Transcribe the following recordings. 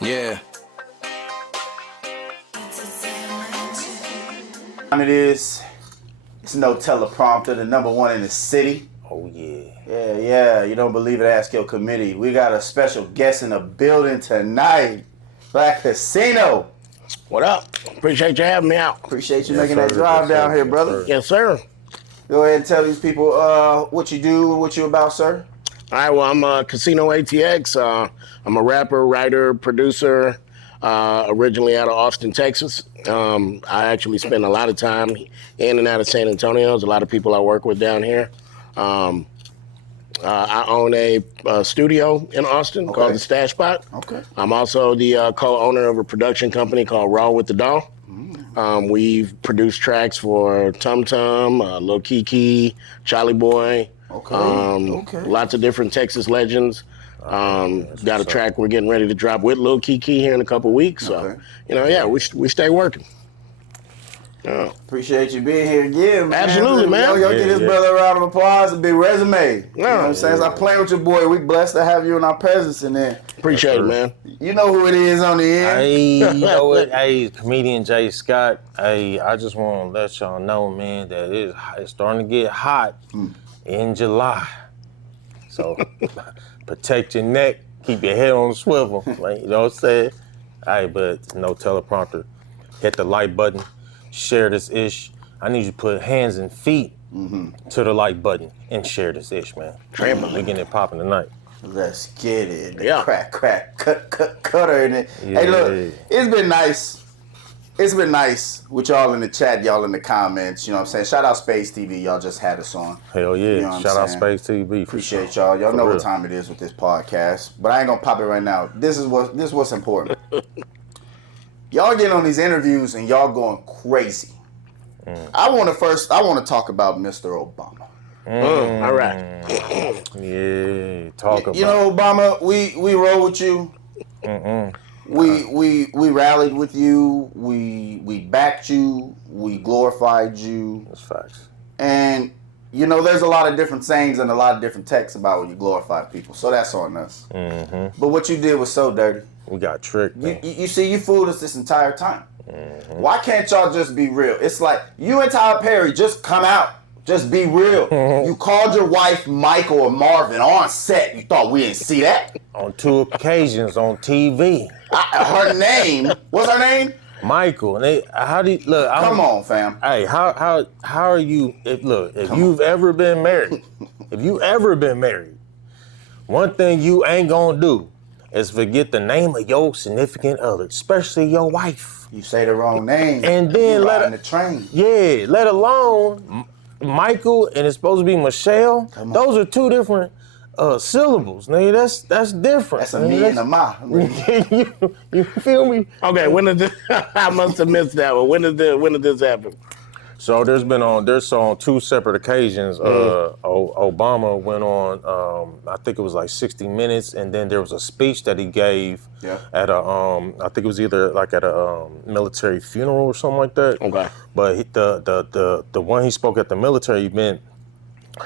Yeah. It is. It's no teleprompter, the number one in the city. Oh, yeah. Yeah. You don't believe it, ask your committee. We got a special guest in the building tonight. Black Casino. What up? Appreciate you having me out. Appreciate you making that drive down here, brother. Yes, sir. Go ahead and tell these people what you do, what you about, sir. All right, well, I'm a Casino ATX. I'm a rapper, writer, producer, originally out of Austin, Texas. I actually spend a lot of time in and out of San Antonio. There's a lot of people I work with down here. I own a studio in Austin called The Stash Spot. Okay. I'm also the co-owner of a production company called Raw with the Doll. We've produced tracks for Tum Tum, Lil Kiki, Charlie Boy. Lots of different Texas legends. Got a track we're getting ready to drop with Lil Kiki here in a couple weeks. So, we stay working. Appreciate you being here again, man. Absolutely, man. Y'all give this brother a round of applause, a big resume. You know what I'm saying? As I play with your boy, we blessed to have you in our presence in there. Appreciate it, man. You know who it is on the end. Hey, you know what? Hey, comedian Jay Scott. Hey, I just want to let y'all know, man, that it's starting to get hot in July. So protect your neck, keep your head on the swivel. Like, you know what I'm saying? Hey, but no teleprompter. Hit the like button. Share this ish. I need you to put hands and feet to the like button and share this ish, man. We getting it popping tonight. Let's get it. Yeah. Crack, cutter in it. Yeah. Hey, look, it's been nice. It's been nice with y'all in the chat, y'all in the comments. You know what I'm saying? Shout out Space TV. Y'all just had us on. Hell yeah. You know Shout out Space TV. Appreciate y'all. Y'all know what time it is with this podcast. But I ain't gonna pop it right now. This is what's important. Y'all get on these interviews and y'all going crazy. I want to talk about Mr. Obama. All right. Yeah, talk about it. You know, Obama, we roll with you. We rallied with you. We backed you. We glorified you. That's facts. And you know, there's a lot of different sayings and a lot of different texts about when you glorify people. So that's on us. But what you did was so dirty. We got tricked. You see, you fooled us this entire time. Why can't y'all just be real? It's like, you and Tyler Perry, just come out. Just be real. You called your wife Michael or Marvin on set. You thought we didn't see that? On 2 occasions on TV. Her name, what's her name? Michael. How do you, look? Come on, fam. Hey, how are you? If you've ever been married, one thing you ain't gonna do is forget the name of your significant other, especially your wife. You say the wrong name, and then you riding the train. Yeah, let alone Michael and it's supposed to be Michelle. Those are 2 different syllables, nigga. That's different. That's a me and a ma. you feel me? Okay, when did this, I must have missed that one. When did this happen? So on 2 separate occasions, Obama went on, I think it was like 60 Minutes, and then there was a speech that he gave at a, I think it was either like at a military funeral or something like that. Okay. But the one he spoke at the military event,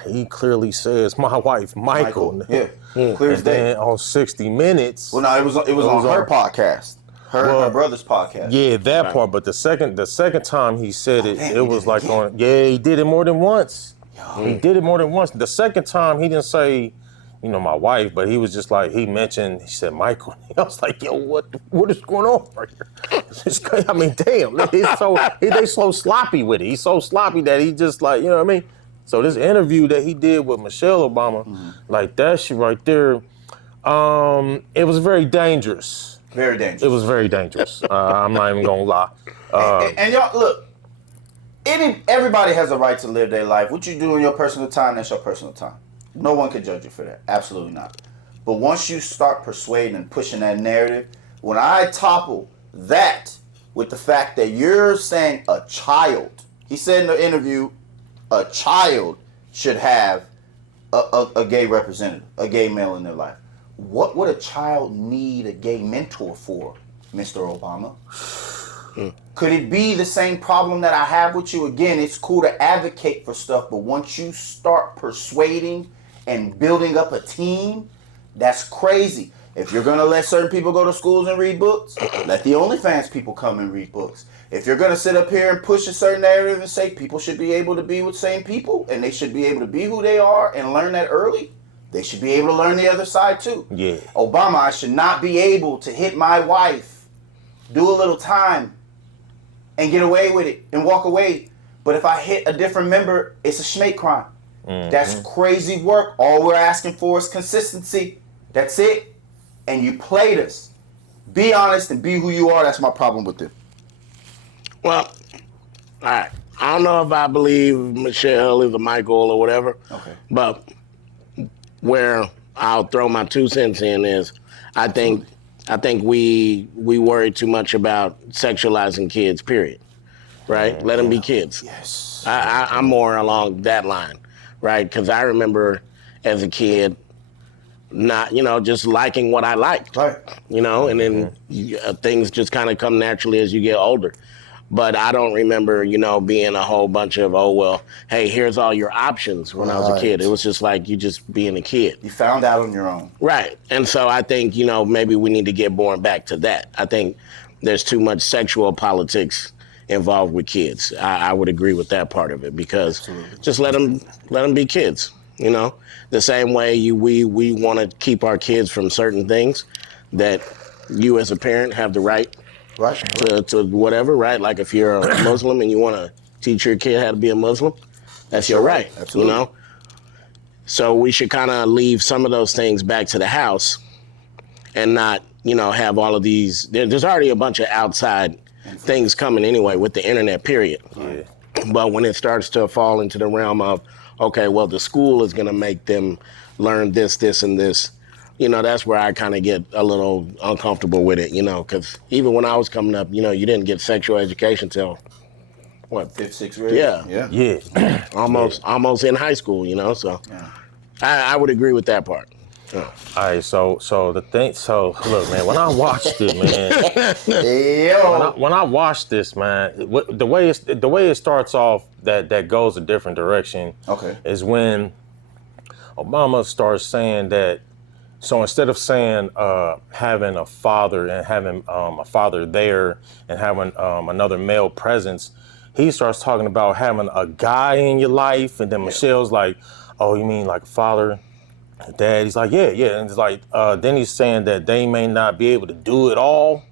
he clearly says, "My wife, Michael." Yeah, clear as day. And on 60 Minutes. Well, no, it was on her podcast. Her brother's podcast. Yeah, that part. But the second time he said it, it was like he did it more than once. He did it more than once. The second time he didn't say, my wife, but he was just like, he said Michael. I was like, yo, what is going on right here? I mean, damn, they so sloppy with it. He's so sloppy that he just like, you know what I mean? So this interview that he did with Michelle Obama, like that shit right there, it was very dangerous. Very dangerous. It was very dangerous. I'm not even gonna lie. And y'all, look, everybody has a right to live their life. What you do in your personal time, that's your personal time. No one can judge you for that. Absolutely not. But once you start persuading and pushing that narrative, when I topple that with the fact that you're saying a child, he said in the interview, a child should have a gay representative, a gay male in their life. What would a child need a gay mentor for, Mr. Obama? Could it be the same problem that I have with you? Again, it's cool to advocate for stuff, but once you start persuading and building up a team, that's crazy. If you're going to let certain people go to schools and read books, let the OnlyFans people come and read books. If you're going to sit up here and push a certain narrative and say people should be able to be with same people and they should be able to be who they are and learn that early, they should be able to learn the other side too. Yeah. Obama, I should not be able to hit my wife, do a little time, and get away with it and walk away. But if I hit a different member, it's a snake crime. That's crazy work. All we're asking for is consistency. That's it. And you played us. Be honest and be who you are. That's my problem with it. Well, all right. I don't know if I believe Michelle is a Michael or whatever. Okay. But where I'll throw my 2 cents in is I think we worry too much about sexualizing kids, period. Right? Let them be kids. Yes. I'm more along that line, right? Because I remember as a kid not, just liking what I liked. Right. And then things just kind of come naturally as you get older. But I don't remember, being a whole bunch of, oh, well, hey, here's all your options when I was a kid. It was just like you just being a kid. You found out on your own. Right. And so I think, maybe we need to get more back to that. I think there's too much sexual politics involved with kids. I would agree with that part of it because just let them be kids, The same way we want to keep our kids from certain things that you as a parent have the right to whatever, right? Like if you're a Muslim and you want to teach your kid how to be a Muslim, that's your right, Absolutely. So we should kind of leave some of those things back to the house and not, have all of these. There's already a bunch of outside things coming anyway with the internet, period. Yeah. But when it starts to fall into the realm of, okay, well, the school is going to make them learn this, this, and this, that's where I kind of get a little uncomfortable with it, because even when I was coming up, you didn't get sexual education till, what? 5th, 6th grade? Yeah. Yeah. Almost in high school, so Yeah. I would agree with that part. Yeah. All right, so look, man, when I watched it, man, Yo. when I watched this, man, the way it starts off that goes a different direction. Okay. Is when Obama starts saying that. So instead of saying having a father and having a father there and having another male presence, he starts talking about having a guy in your life, and then Michelle's like, "Oh, you mean like a father, a dad?" He's like, "Yeah, yeah," and it's like, then he's saying that they may not be able to do it all.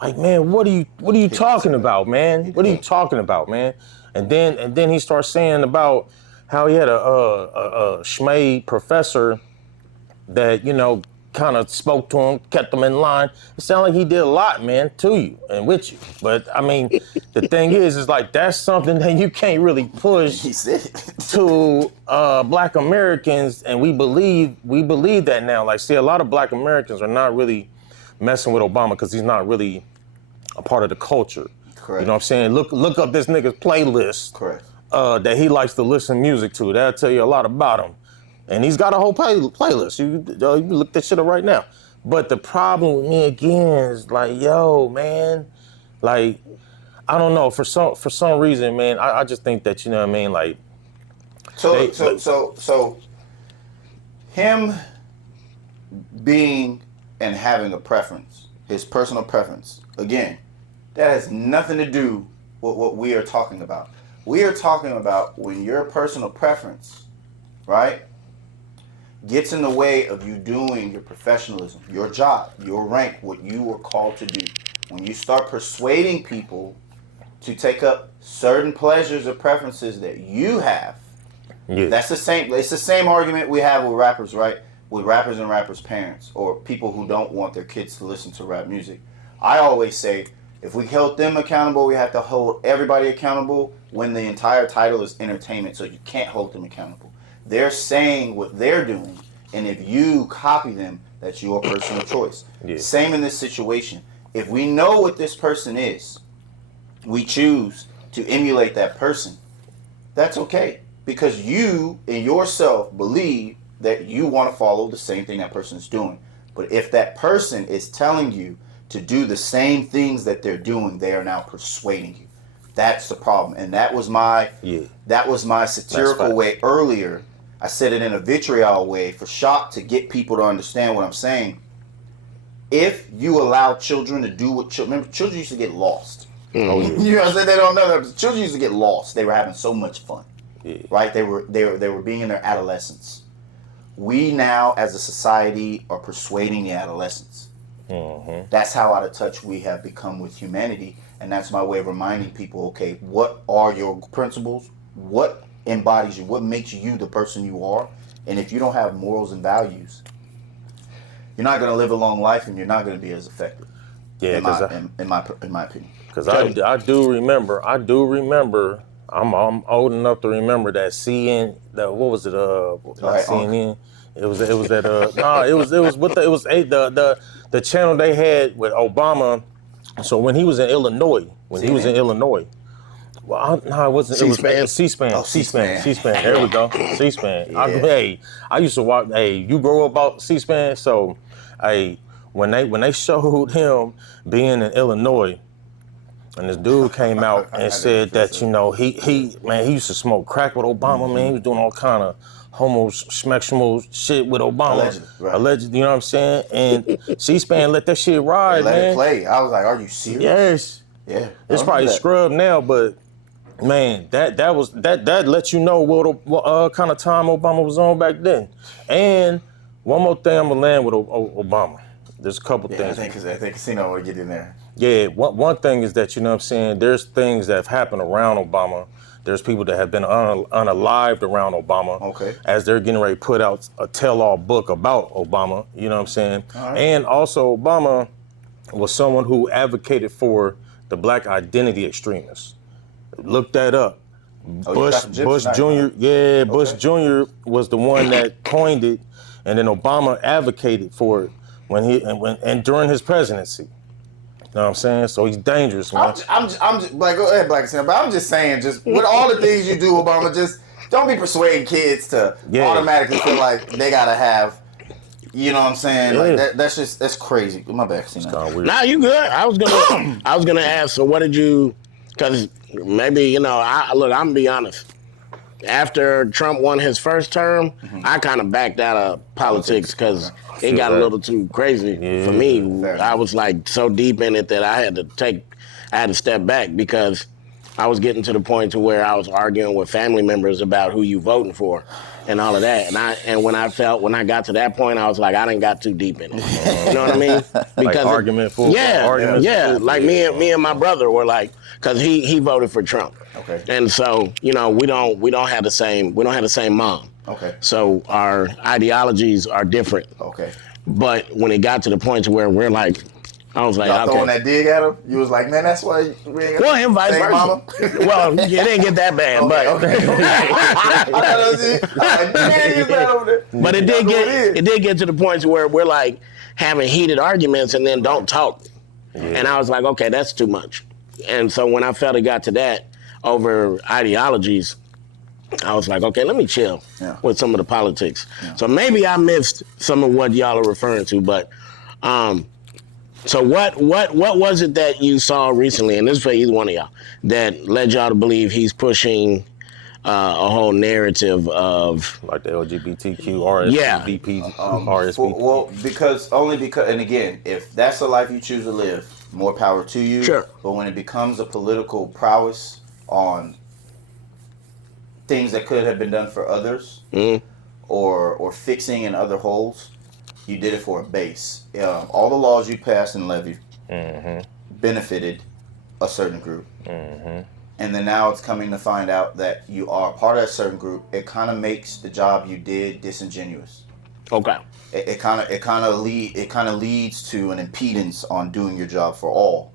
Like, man, what are you talking about, man? What are you talking about, man? And then he starts saying about how he had a schmay professor that, kind of spoke to him, kept him in line. It sounded like he did a lot, man, to you and with you. But, I mean, the thing is like, that's something that you can't really push He said it. to Black Americans, and we believe that now. Like, see, a lot of Black Americans are not really messing with Obama because he's not really a part of the culture. Correct. You know what I'm saying? Look up this nigga's playlist. Correct. That he likes to listen music to. That'll tell you a lot about him. And he's got a whole playlist. You look that shit up right now. But the problem with me again is like, yo, man, like, I don't know. For some reason, man, I just think that, you know what I mean, like. So him being and having a preference, his personal preference, again, that has nothing to do with what we are talking about. We are talking about when your personal preference, right, gets in the way of you doing your professionalism, your job, your rank, what you were called to do. When you start persuading people to take up certain pleasures or preferences that you have, that's the same. It's the same argument we have with rappers, right? With rappers and rappers' parents or people who don't want their kids to listen to rap music. I always say, if we hold them accountable, we have to hold everybody accountable when the entire title is entertainment, so you can't hold them accountable. They're saying what they're doing, and if you copy them, that's your personal choice. Yeah. Same in this situation. If we know what this person is, we choose to emulate that person, that's okay. Because you in yourself believe that you want to follow the same thing that person is doing. But if that person is telling you to do the same things that they're doing, they are now persuading you. That's the problem. And that was my satirical way earlier. I said it in a vitriol way for shock to get people to understand what I'm saying. If you allow children to do what remember, children used to get lost. Mm-hmm. You know what I'm saying? They don't know that. Children used to get lost. They were having so much fun. Yeah. Right? They were being in their adolescence. We now, as a society, are persuading the adolescents. Mm-hmm. That's how out of touch we have become with humanity, and that's my way of reminding people, okay, what are your principles? What embodies you? What makes you the person you are? And if you don't have morals and values, you're not going to live a long life, and you're not going to be as effective. Yeah, in my opinion. Because I do remember. I'm old enough to remember that CNN. What was it? CNN. It was that. The channel they had with Obama. So when he was in Illinois, Well, no, it wasn't. C-SPAN? It was C-SPAN. Oh, C-SPAN. There we go. C-SPAN. Yeah. I used to watch. Hey, you grow up about C-SPAN, so when they showed him being in Illinois, and this dude came out and said that he used to smoke crack with Obama. Man, he was doing all kind of homosexual shit with Obama. Allegedly, you know what I'm saying? And C-SPAN let that shit ride, let man. it play. I was like, are you serious? Yes. Yeah. It's probably scrubbed now, but man, that lets you know what kind of time Obama was on back then. And one more thing, I'm gonna land with Obama. There's a couple things. I think Casino will get in there. Yeah, one thing is that, you know what I'm saying, there's things that have happened around Obama. There's people that have been unalived around Obama. Okay. As they're getting ready to put out a tell-all book about Obama, you know what I'm saying? Right. And also Obama was someone who advocated for the black identity extremists. Look that up. Bush Jr. Yeah, Bush Jr. was the one that coined it, and then Obama advocated for it when during his presidency. You know what I'm saying? So he's dangerous, man. I'm just like, go ahead, Black Sam, but I'm just saying, just with all the things you do, Obama, just don't be persuading kids to automatically feel like they gotta have. You know what I'm saying? Yeah. Like that's crazy. My bad. It's kind of weird. Nah, you good. I was gonna ask. So what did you? Because maybe I'm gonna be honest. After Trump won his first term, I kind of backed out of politics because it got a little too crazy for me. I was like so deep in it that I had to step back because I was getting to the point to where I was arguing with family members about who you voting for and all of that. And when I got to that point, I was like, I done got too deep in it. You know what I mean? Because argument for like me and my brother were like, because he voted for Trump. Okay. And so, we don't have the same mom. Okay. So our ideologies are different. Okay. But when it got to the point to where we're like, I was like, y'all throwing that dig at him? You was like, man, that's why we ain't got and vice versa. Mama. Well, it didn't get that bad, but it did get to the point to where we're like having heated arguments and then don't talk. Yeah. And I was like, okay, that's too much. And so when I felt it got to that over ideologies, I was like, okay, let me chill with some of the politics. Yeah. So maybe I missed some of what y'all are referring to, but so what was it that you saw recently, and this is for either one of y'all, that led y'all to believe he's pushing a whole narrative of like the LGBTQ, RSVP, RSVP? Well, because, and again, if that's the life you choose to live, more power to you. Sure. But when it becomes a political prowess on things that could have been done for others, or fixing in other holes, you did it for a base. All the laws you passed and levied benefited a certain group. And then now it's coming to find out that you are part of a certain group. It kind of makes the job you did disingenuous. Okay. It kind of leads to an impedance on doing your job for all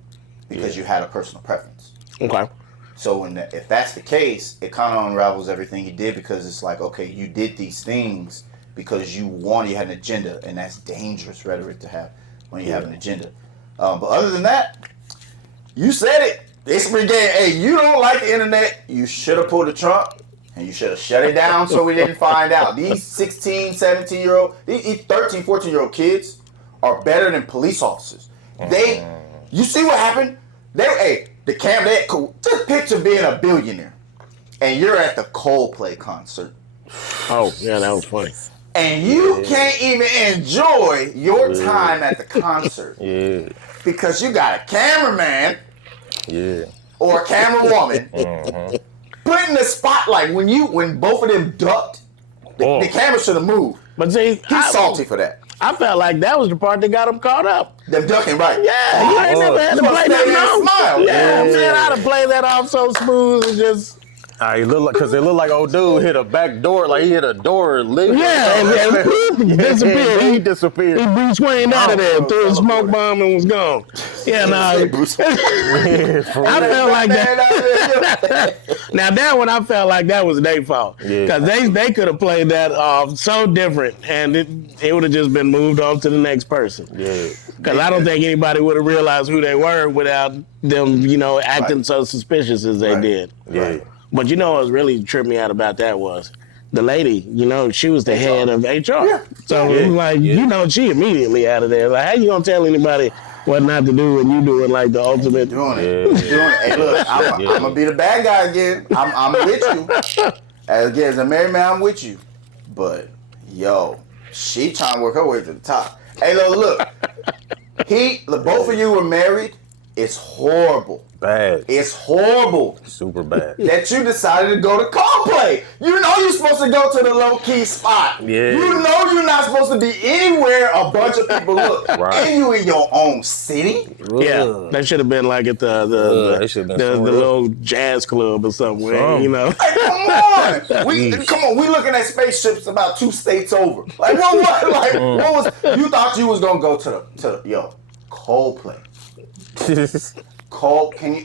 because you had a personal preference. Okay. So if that's the case, it kind of unravels everything he did because it's like, okay, you did these things because you had an agenda, and that's dangerous rhetoric to have when you have an agenda. But other than that, you said it. It's free game. Hey, you don't like the internet, you should have pulled a Trump, and you should have shut it down so we didn't find out. These 16, 17-year-old, these 13, 14-year-old kids are better than police officers. You see what happened? The camera, just picture being a billionaire and you're at the Coldplay concert. Oh, yeah, that was funny. And you can't even enjoy your time at the concert. Yeah. Because you got a cameraman or a camera woman putting the spotlight when both of them ducked. The camera should have moved. But see, he's salty for that. I felt like that was the part that got him caught up. Them ducking, right? Yeah, you ain't never had to play that off. Smile. Yeah, I'm saying how to play that off so smooth and just. He looked like, cause it looked like old dude hit a back door, like he hit a door. He disappeared. He disappeared. He Bruce Wayne out of there, threw a smoke bomb and was gone. Yeah, I felt like that. Now that one, I felt like that was their fault, cause they could have played that off so different, and it would have just been moved on to the next person. Yeah. Cause I don't think anybody would have realized who they were without them, acting so suspicious as they did. Yeah. But what really tripped me out about that was the lady, she was the head of HR. Yeah. So she immediately out of there. Like, how you gonna tell anybody what not to do when you doing like the ultimate? Doing it. Hey, look, I'm gonna be the bad guy again. I'm with you. As a married man, I'm with you. But she trying to work her way to the top. Hey, look. Both of you were married. It's horrible. Bad. It's horrible. Super bad. That you decided to go to Coldplay. You know you're supposed to go to the low-key spot. Yeah. You know you're not supposed to be anywhere a bunch of people look. Right. And you in your own city. Yeah, that should have been like at the little jazz club or somewhere, Like, come on. We looking at spaceships about 2 states over. Like, what? Like, what was, you thought you was going to go to Coldplay.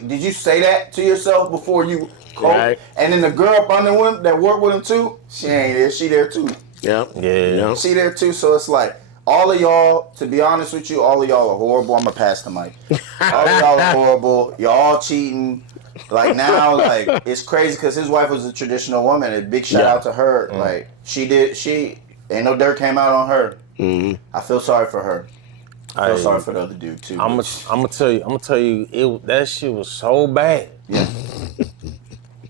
Did you say that to yourself before you called? Right. And then the girl up under him that worked with him too, she ain't there. She there too. Yep. Yeah. She there too. So it's like, all of y'all, to be honest with you, all of y'all are horrible. I'm going to pass the mic. All of y'all are horrible. Y'all cheating. Like now, like, it's crazy because his wife was a traditional woman. A big shout out to her. Mm. Like, ain't no dirt came out on her. Mm-hmm. I feel sorry for her. I feel sorry for the other dude too. I'm gonna tell you, that shit was so bad. Yeah.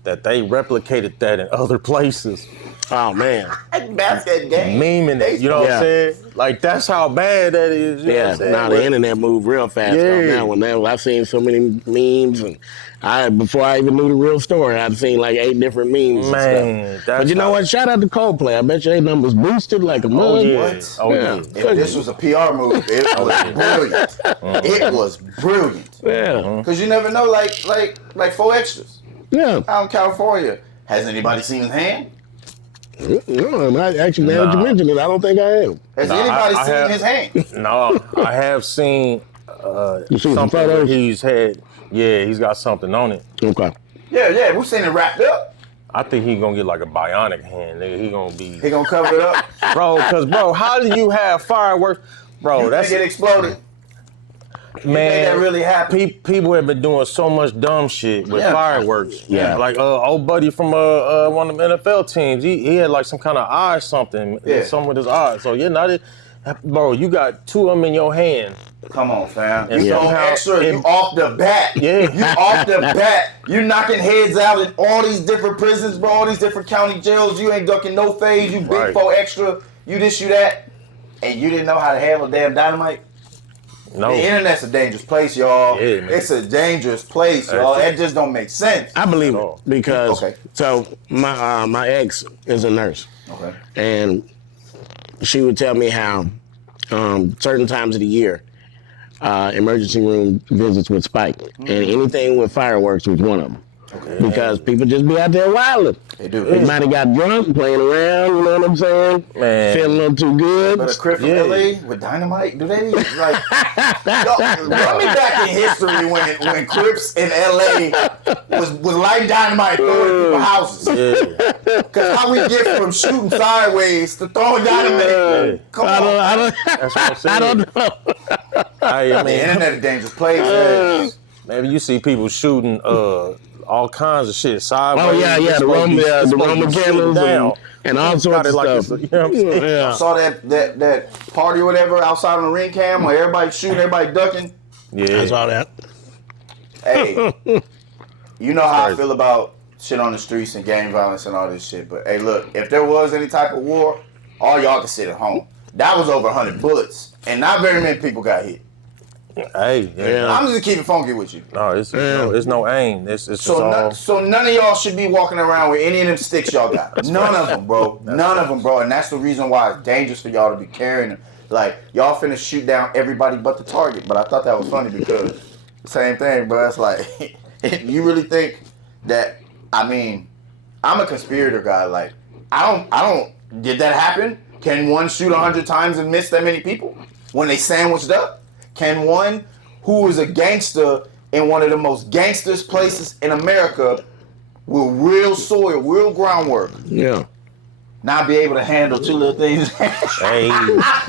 That they replicated that in other places. Oh man. That's that game. Memeing it, you know what I'm saying? Like that's how bad that is. You know what I'm saying? Now the internet moved real fast on that one. I've seen so many memes, and before I even knew the real story, I'd seen like 8 different memes. Man, and stuff. But you know what? Shout out to Coldplay. I bet you their numbers boosted like a mug. What? If this was a PR move, it was brilliant. It was brilliant. Yeah. Because you never know, like 4 extras. Yeah. Out in California, has anybody seen his hand? No, actually, now that you mention it, I don't think I have. Has anybody seen his hand? No, I have seen something that he's had. Yeah, he's got something on it. Okay. Yeah, we've seen it wrapped up. I think he's gonna get like a bionic hand. Nigga. He gonna cover it up? Bro, how do you have fireworks? Bro, that's get exploded. Man, that really happened. People have been doing so much dumb shit with fireworks. Yeah. Like old buddy from one of the NFL teams, he had like some kind of eye something, something with his eyes. So bro, you got 2 of them in your hand. Come on, fam. And you extra. You off the bat. Yeah. You off the bat. You knocking heads out in all these different prisons, bro. All these different county jails. You ain't ducking no phase. You big 4 extra. You this, you that, and you didn't know how to handle damn dynamite. No. The internet's a dangerous place, y'all. Yeah, man. It's a dangerous place, y'all. That just don't make sense. I believe it because so my ex is a nurse. Okay. And she would tell me how certain times of the year emergency room visits would spike, and anything with fireworks was one of them. Okay. Because people just be out there wilding. They do. Everybody got drunk, playing around, you know what I'm saying? Man. Feeling a little too good. But a crib from LA with dynamite, do they? Like, run me back in history when Crips in LA was lighting dynamite throwing people's houses. Because how we get from shooting sideways to throwing dynamite. Come on. That's what I'm saying. I don't know. I mean, the internet is a dangerous place. Maybe you see people shooting all kinds of shit sideways. Oh yeah, the Roman candles and all sorts of stuff. You know what I'm saying? I saw that party or whatever outside on the ring cam where everybody's shooting, everybody ducking. Yeah. I saw that. Hey, you know how I feel about shit on the streets and gang violence and all this shit. But hey, look, if there was any type of war, all y'all can sit at home. That was over 100 bullets, and not very many people got hit. Hey, yeah. I'm just keeping funky with you. No, it's no aim. It's just all. So none of y'all should be walking around with any of them sticks y'all got. None of them, bro. None of them, bro. And that's the reason why it's dangerous for y'all to be carrying them. Like, y'all finna shoot down everybody but the target. But I thought that was funny because same thing, bro. It's like, you really think that, I mean, I'm a conspirator guy. Like, I don't, did that happen? Can one shoot 100 times and miss that many people when they sandwiched up? Can one who is a gangster in one of the most gangsters places in America with real soil, real groundwork, not be able to handle two little things? Hey.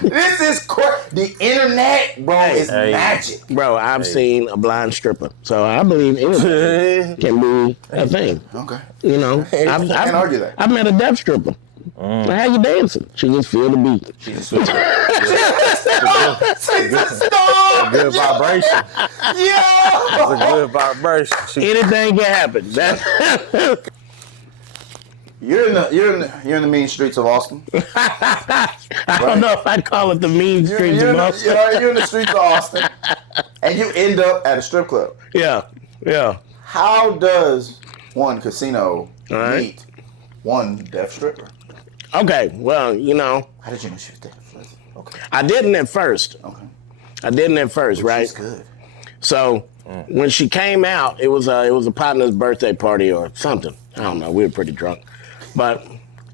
This is the internet, bro, is magic. Bro, I've seen a blind stripper, so I believe anything can be a thing. Okay. You know, I can't argue that. I've met a deaf stripper. How you dancing? She just feel the beat. She just a star. Good vibration. Yo. It's a good vibration. Anything can happen. You're in the mean streets of Austin. I don't know if I'd call it the mean streets of Austin. You're in the streets of Austin, and you end up at a strip club. Yeah. How does one casino meet one deaf stripper? Okay, well, you know. How did you know she was deaf? Okay. I didn't at first. Okay. I didn't at first, right? She's good. So when she came out, it was a partner's birthday party or something. I don't know. We were pretty drunk, but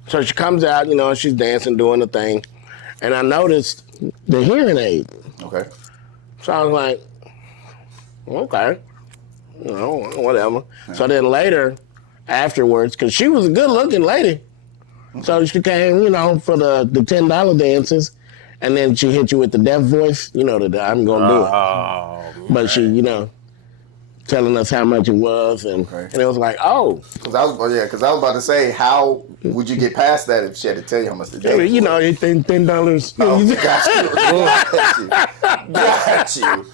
so she comes out, you know, she's dancing, doing the thing, and I noticed the hearing aid. Okay. So I was like, okay, you know, whatever. Yeah. So then later, afterwards, because she was a good-looking lady. So she came, you know, for the $10 dances, and then she hit you with the deaf voice, you know, that I'm gonna do it. But she, you know, telling us how much it was, and it was like, oh. Because I was about to say, how would you get past that if she had to tell you how much the deaf? You know, $10. Oh, got you.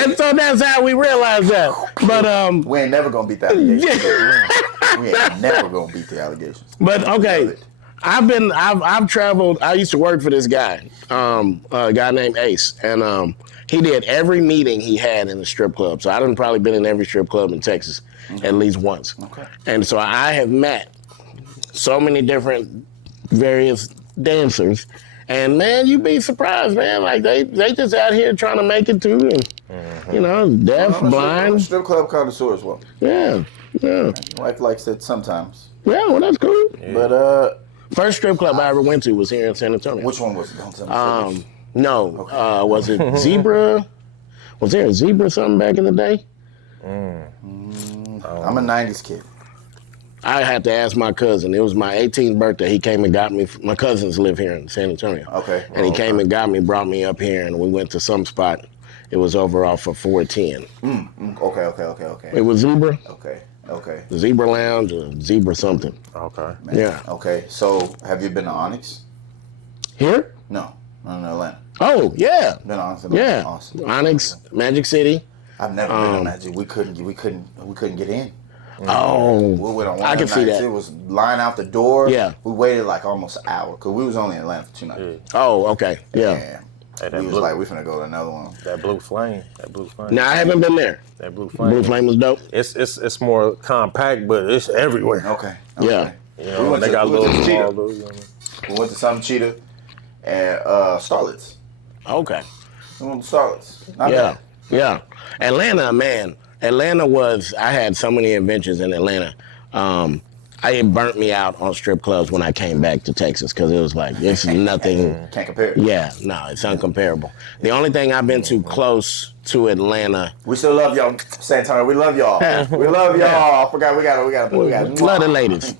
And so that's how we realized that. But we ain't never gonna beat the allegations. We ain't never gonna beat the allegations. But okay, I've traveled. I used to work for this guy, a guy named Ace, and he did every meeting he had in the strip club. So I've probably been in every strip club in Texas at least once. Okay. And so I have met so many different various dancers. And man, you'd be surprised, man. Like they just out here trying to make it too, and you know, deaf, blind. Strip club connoisseur as well. Yeah. My wife likes it sometimes. Yeah, well, that's cool. Yeah. But first strip club I ever went to was here in San Antonio. Which one was it? Don't tell me. No. Okay. Was it Zebra? Was there a Zebra something back in the day? I'm a 90s kid. I had to ask my cousin. It was my 18th birthday. He came and got me. My cousins live here in San Antonio. Okay. And he came and got me, brought me up here, and we went to some spot. It was over off of 410. Okay. It was Zebra? Okay. Zebra Lounge or Zebra something. Okay. Man. Yeah. Okay. So, have you been to Onyx? Here? No, in Atlanta. Oh, yeah. Been to Onyx. Yeah. Awesome. Onyx, Magic City. I've never been to Magic. We couldn't get in. Oh, We went on one I can see that. It was line out the door. Yeah. We waited like almost an hour because we was only in Atlanta for 2 nights. Oh, okay. Yeah. And we was like, we finna go to another one. That blue flame. Now I haven't been there. That blue flame. Blue flame was dope. It's more compact, but it's everywhere. Okay. Yeah. You know, they got little small. We went to some Cheetah and Starlets. Okay. We went to Starlets. Not Yeah. bad. Yeah. Atlanta, man. I had so many adventures in Atlanta. It burnt me out on strip clubs when I came back to Texas because it was like, it's nothing. Can't compare. Yeah, no, it's uncomparable. The only thing I've been to close to Atlanta. We still love y'all, San Antonio. We love y'all. We love y'all. I forgot we got Love the ladies.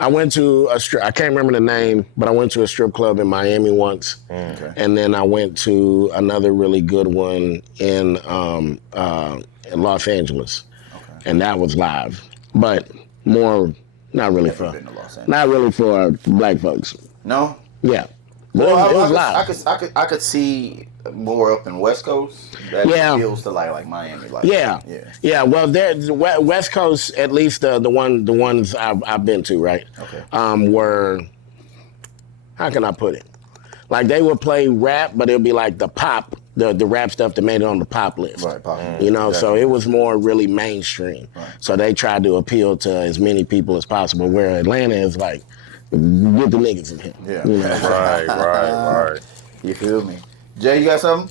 I went to I can't remember the name, but I went to a strip club in Miami once. Okay. And then I went to another really good one in Los Angeles. Okay. And that was live. But more not really for black folks. No? Yeah. But it was live. I could see more up in West Coast that appeals to like Miami. Like, yeah. Well, the West Coast, at least the ones I've been to, right? Okay. Were, how can I put it? Like they would play rap, but it would be like the pop, the rap stuff that made it on the pop list. Right, pop. You know, so it was more really mainstream. Right. So they tried to appeal to as many people as possible. Where Atlanta is like, get the niggas in here. Yeah. You know? Right. You feel me? Jay, you got something?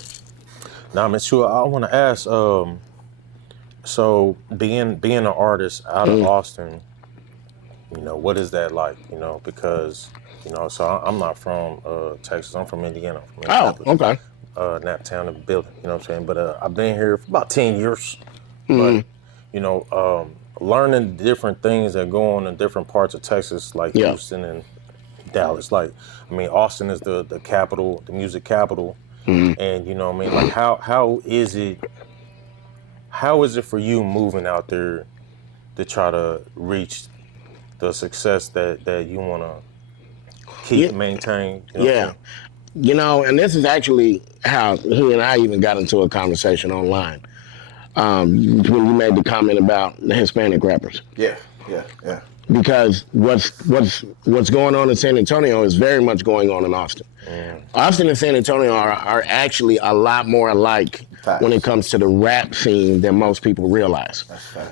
Nah, man, sure. I want to ask. So being an artist out of Austin, you know, what is that like? You know, because you know, so I'm not from Texas. I'm from Indiana. Oh, okay. That town and building. You know what I'm saying? But I've been here for about 10 years. But you know, learning different things that go on in different parts of Texas, like Houston and Dallas. Like, I mean, Austin is the capital, the music capital. And you know what I mean? Like how is it for you moving out there to try to reach the success that you want to keep and maintain? You know? You know, and this is actually how he and I even got into a conversation online. When you made the comment about the Hispanic rappers. Yeah. Because what's going on in San Antonio is very much going on in Austin. Austin and San Antonio are actually a lot more alike when it comes to the rap scene than most people realize.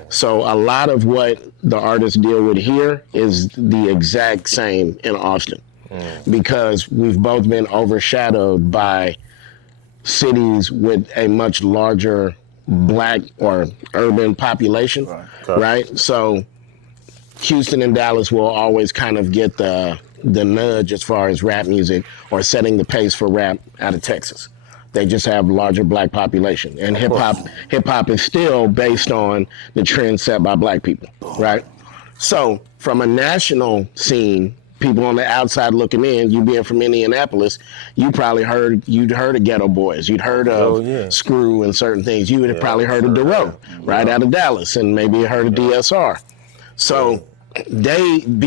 So a lot of what the artists deal with here is the exact same in Austin. Because we've both been overshadowed by cities with a much larger black or urban population, right? So Houston and Dallas will always kind of get the nudge as far as rap music or setting the pace for rap out of Texas. They just have larger black population, and hip hop is still based on the trend set by black people, right? So from a national scene, people on the outside looking in, you being from Indianapolis, you'd heard of Ghetto Boys, you'd heard of Screw and certain things. You would have probably heard of Dero, right out of Dallas, and maybe heard of DSR. So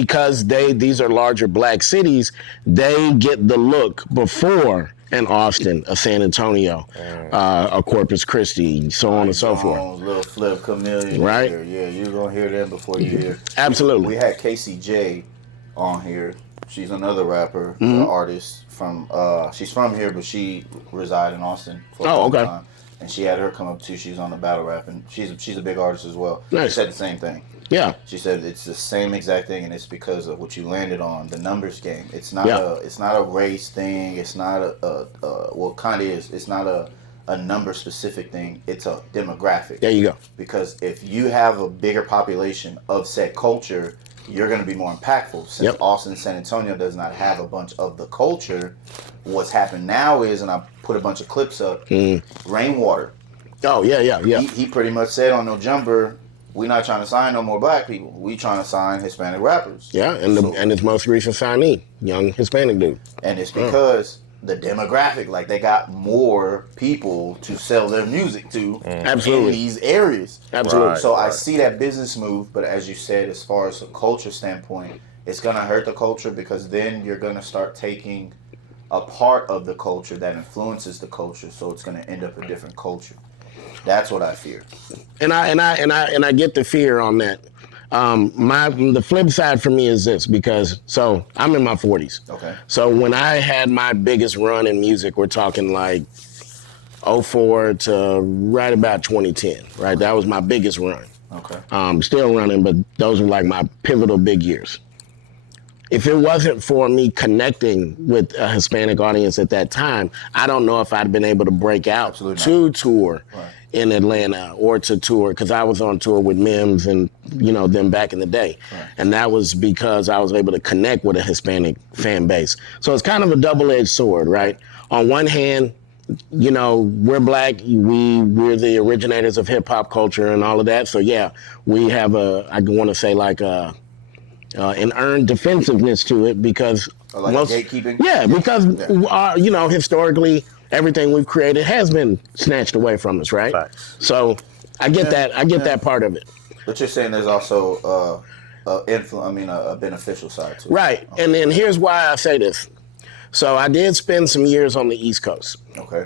because these are larger black cities, they get the look before an Austin, a San Antonio, a Corpus Christi, so on and so forth. Little Flip, Chameleon, right? Yeah, you're gonna hear them before you hear. Absolutely. We had KCJ on here. She's another rapper, artist from. She's from here, but she resided in Austin for a long time. And she had her come up too. She's on the battle rap, and she's a big artist as well. Nice. She said the same thing. Yeah. She said it's the same exact thing, and it's because of what you landed on, the numbers game. It's not a race thing. It's not well, kind of is. It's not a number specific thing. It's a demographic. There you go. Because if you have a bigger population of said culture, you're going to be more impactful. Since Austin, San Antonio does not have a bunch of the culture, what's happened now is, and I put a bunch of clips up, Rainwater. Oh, yeah. He pretty much said on No Jumper, we're not trying to sign no more black people. We trying to sign Hispanic rappers. Yeah, and his most recent signee, young Hispanic dude. And it's because the demographic, like they got more people to sell their music to in these areas. Absolutely. So I see that business move, but as you said, as far as a culture standpoint, it's going to hurt the culture because then you're going to start taking a part of the culture that influences the culture, so it's going to end up a different culture. That's what I fear. And I get the fear on that. The flip side for me is this, because so I'm in my 40s. Okay. So when I had my biggest run in music, we're talking like 04 to right about 2010, right? That was my biggest run. Okay. Still running, but those were like my pivotal big years. If it wasn't for me connecting with a Hispanic audience at that time, I don't know if I'd been able to break out to tour in Atlanta or to tour, because I was on tour with Mims and, them back in the day. Right. And that was because I was able to connect with a Hispanic fan base. So it's kind of a double-edged sword, right? On one hand, we're black, we're the originators of hip hop culture and all of that. So yeah, we have I want to say like an earned defensiveness to it, because like gatekeeping. Yeah, because historically everything we've created has been snatched away from us, right? Facts. So I get that. I get that part of it. But you're saying there's also a beneficial side to it. Right. Okay. And then here's why I say this. So I did spend some years on the East Coast. Okay.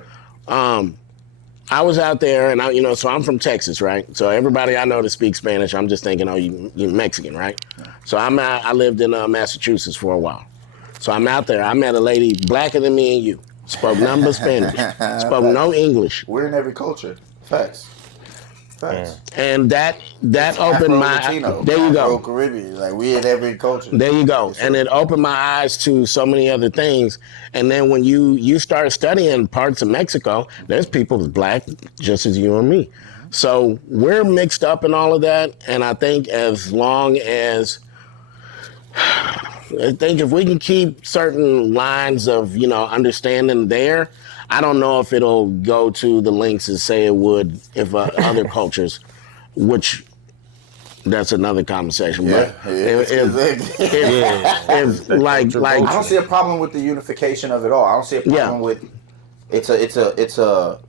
I was out there, and so I'm from Texas, right? So everybody I know that speaks Spanish, I'm just thinking, oh, you're Mexican, right? Yeah. So I lived in Massachusetts for a while. So I'm out there. I met a lady blacker than me and you. Spoke none but Spanish. Spoke no English. We're in every culture. Facts. Facts. And that opened my Latino, there you go. Caribbean, like we in every culture. There you go. And it opened my eyes to so many other things. And then when you start studying parts of Mexico, there's people that's black just as you and me. So we're mixed up in all of that. And I think if we can keep certain lines of, understanding there, I don't know if it'll go to the lengths as say it would if other cultures, which that's another conversation. Yeah, but if like I don't see a problem with the unification of it all. I don't see a problem with it's a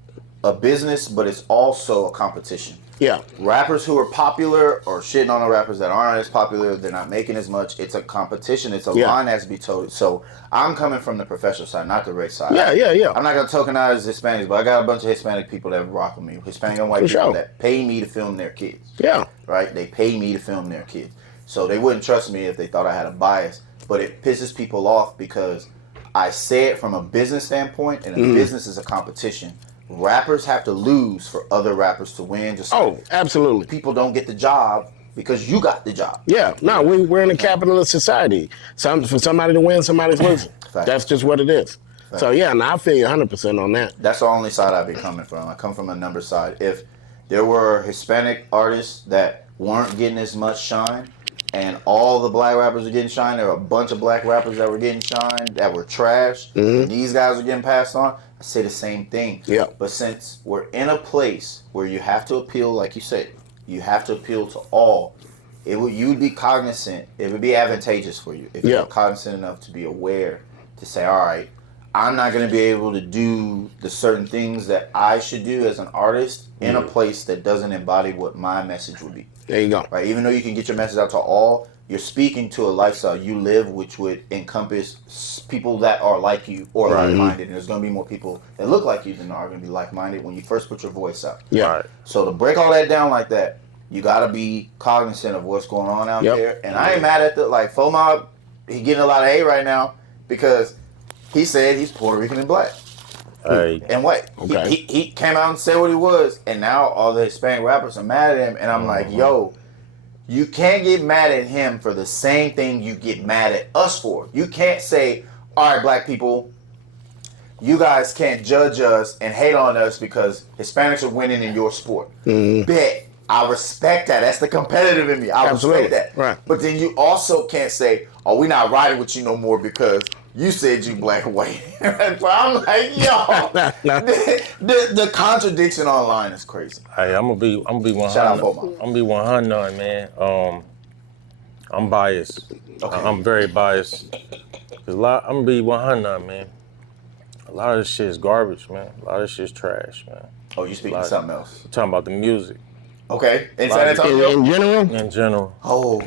business, but it's also a competition. Yeah. Rappers who are popular or shitting on the rappers that aren't as popular, they're not making as much. It's a competition. It's a line that's to be told. So I'm coming from the professional side, not the race side. Yeah. I'm not going to tokenize Hispanics, but I got a bunch of Hispanic people that rock with me. Hispanic and white people that pay me to film their kids. Yeah. Right? They pay me to film their kids. So they wouldn't trust me if they thought I had a bias. But it pisses people off because I say it from a business standpoint, and a business is a competition. Rappers have to lose for other rappers to win. Just absolutely. People don't get the job because you got the job. Yeah, no, we're in a capitalist society. For somebody to win, somebody's losing. That's just what it is. So yeah, and I feel you 100% on that. That's the only side I've been coming from. I come from a number side. If there were Hispanic artists that weren't getting as much shine, and all the black rappers were getting shine, there were a bunch of black rappers that were getting shine that were trash, and these guys were getting passed on, I say the same thing. Yeah. But since we're in a place where you have to appeal, like you said, you have to appeal to all, you'd be cognizant, it would be advantageous for you if you're cognizant enough to be aware to say, all right, I'm not going to be able to do the certain things that I should do as an artist in a place that doesn't embody what my message would be. There you go. Right. Even though you can get your message out to all, you're speaking to a lifestyle you live, which would encompass people that are like you or like-minded. And there's going to be more people that look like you than are going to be like-minded when you first put your voice out. Yeah. Right. So to break all that down like that, you got to be cognizant of what's going on out there. And I ain't mad at FOMOB, he getting a lot of hate right now because he said he's Puerto Rican and black. And white. Okay. He came out and said what he was, and now all the Hispanic rappers are mad at him, and I'm like, yo, you can't get mad at him for the same thing you get mad at us for. You can't say, all right, black people, you guys can't judge us and hate on us because Hispanics are winning in your sport. Bet. I respect that. That's the competitive in me. I respect that. Right. But then you also can't say, oh, we're not riding with you no more because you said you black and white. But I'm like, yo, the contradiction online is crazy. Hey, I'm gonna be 100. Shout out FOMO. I'm gonna be 100, man. I'm biased. Okay. I'm very biased. I'm gonna be 100, man. A lot of this shit is garbage, man. A lot of this shit is trash, man. Oh, you speaking something else? I'm talking about the music. Okay. In San Antonio? In general? In general. Oh.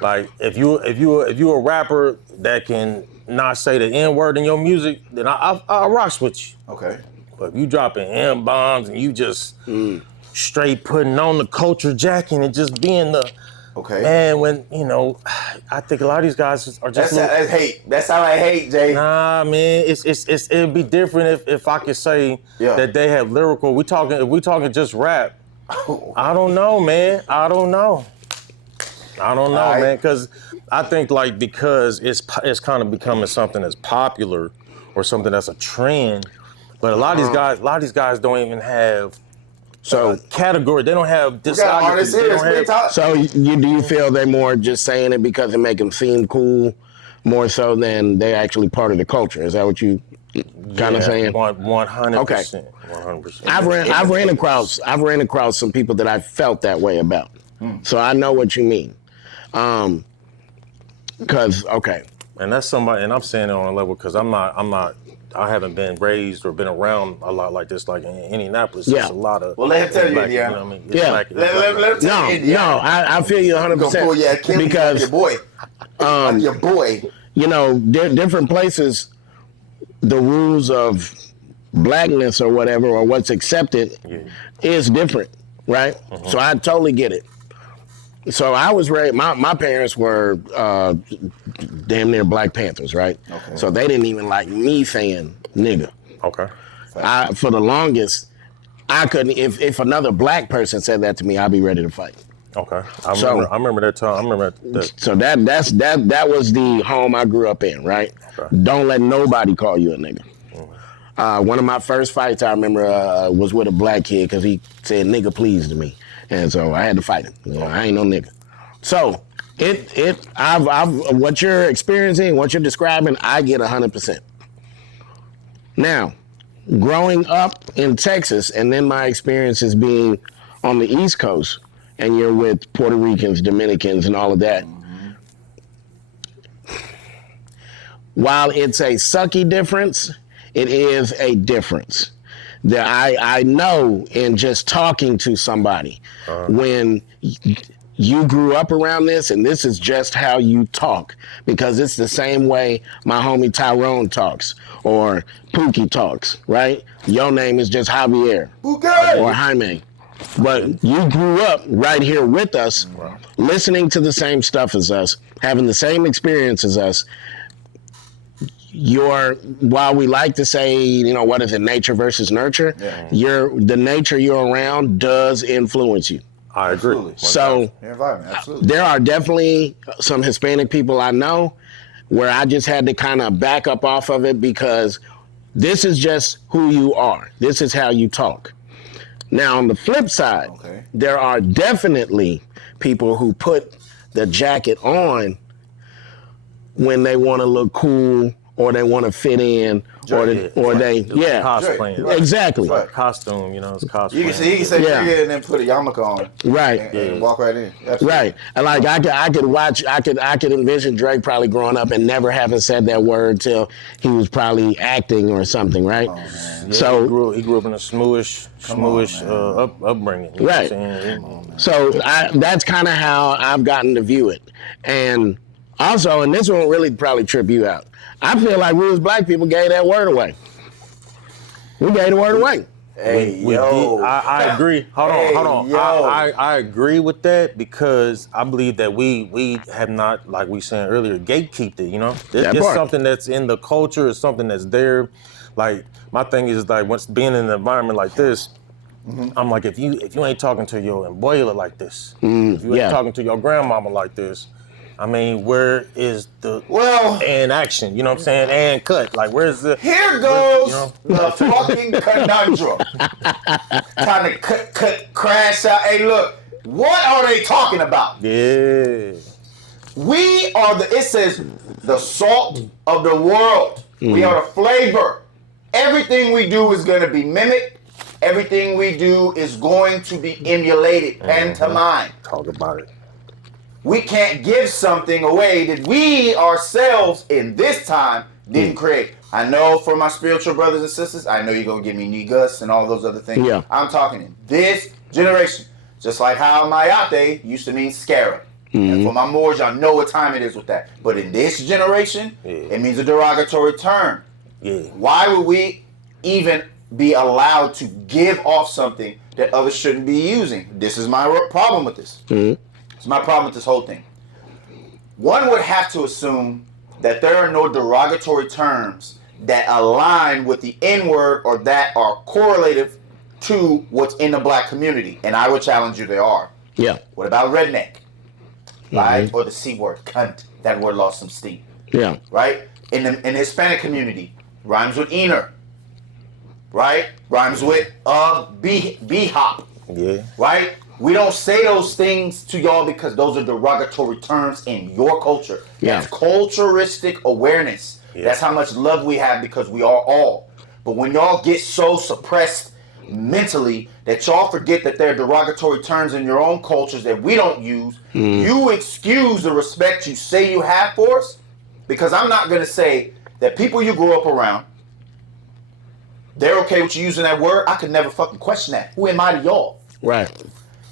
Like if you a rapper that can not say the N-word in your music, then I rocks with you. Okay. But if you dropping M-bombs and you just straight putting on the culture jacket and just being the man, when I think a lot of these guys are just that's hate. That's how I hate, Jay. Nah, man, it'd be different if I could say that they have lyrical. If we talking just rap. I don't know, man. I don't know, man, because I think because it's kind of becoming something that's popular or something that's a trend. But a lot of these guys don't even have category. They don't have discography. So do you feel they're more just saying it because it make them seem cool, more so than they're actually part of the culture? Is that what you kind of saying? 100%. Okay. 100%. I've ran across some people that I felt that way about. So I know what you mean. And that's somebody, and I'm saying it on a level because I haven't been raised or been around a lot like this, like in Indianapolis. There's a lot of. Well, let him tell you, Indiana. You know what I mean? Let him tell you, Indiana. No, I feel you 100%. Because your boy. Your boy. Different places the rules of blackness or whatever, or what's accepted is different, right? So I totally get it. So I was raised, my parents were damn near Black Panthers, right? Okay. So they didn't even like me saying nigga. Okay. For the longest, I couldn't, if another black person said that to me, I'd be ready to fight. Okay. I remember that time. I remember that. So that was the home I grew up in, right? Okay. Don't let nobody call you a nigga. One of my first fights I remember was with a black kid because he said nigga please to me. And so I had to fight him. You know, I ain't no nigga. So what you're experiencing, what you're describing, I get 100%. Now, growing up in Texas, and then my experiences being on the East Coast, and you're with Puerto Ricans, Dominicans, and all of that. While it's a sucky difference, it is a difference that I know in just talking to somebody when you grew up around this and this is just how you talk, because it's the same way my homie Tyrone talks or Pookie talks, right? Your name is just Javier or Jaime. But you grew up right here with us, listening to the same stuff as us, having the same experience as us. While we like to say, you know, what is it, nature versus nurture? Yeah. The nature you're around does influence you. I agree. Absolutely. So your environment, absolutely. There are definitely some Hispanic people I know where I just had to kind of back up off of it because this is just who you are. This is how you talk. Now, on the flip side, there are definitely people who put the jacket on when they want to look cool or they want to fit in cosplaying. Exactly. Like costume, you know, it's costume. You can say and then put a yarmulke on. Right. And walk right in. Absolutely. Right. And like I could envision Drake probably growing up and never having said that word till he was probably acting or something, right? Yeah, so he grew up in a smoothish upbringing. Right. So that's kind of how I've gotten to view it. And also, and this won't really probably trip you out, I feel like we as black people gave that word away. We gave the word away. I agree. Hold on. Yo. I agree with that because I believe that we have not, like we said earlier, gatekeeped it, you know? It's something that's in the culture, it's something that's there. Like, my thing is like, once being in an environment like this, I'm like, if you ain't talking to your abuela like this, if you ain't talking to your grandmama like this, I mean, where is the and action? You know what I'm saying? And cut. Like, where's the? Here goes the fucking conundrum. Trying to cut, crash out. Hey, look, what are they talking about? Yeah. We are it says the salt of the world. We are the flavor. Everything we do is going to be mimicked. Everything we do is going to be emulated, pantomime. Talk about it. We can't give something away that we ourselves in this time didn't create. I know for my spiritual brothers and sisters, I know you're going to give me Negus and all those other things. Yeah. I'm talking in this generation. Just like how Mayate used to mean scarab. And for my Moors, y'all know what time it is with that. But in this generation, it means a derogatory term. Yeah. Why would we even be allowed to give off something that others shouldn't be using? This is my problem with this. It's my problem with this whole thing. One would have to assume that there are no derogatory terms that align with the N-word or that are correlative to what's in the black community. And I would challenge you there are. Yeah. What about redneck? Right? Or the C word, cunt. That word lost some steam. Yeah. Right? In the Hispanic community, rhymes with ener. Right? Rhymes with b-hop. Yeah. Right? We don't say those things to y'all because those are derogatory terms in your culture. Yeah. That's culturistic awareness. Yeah. That's how much love we have because we are all. But when y'all get so suppressed mentally that y'all forget that there are derogatory terms in your own cultures that we don't use, you excuse the respect you say you have for us, because I'm not going to say that people you grew up around, they're okay with you using that word. I could never fucking question that. Who am I to y'all? Right.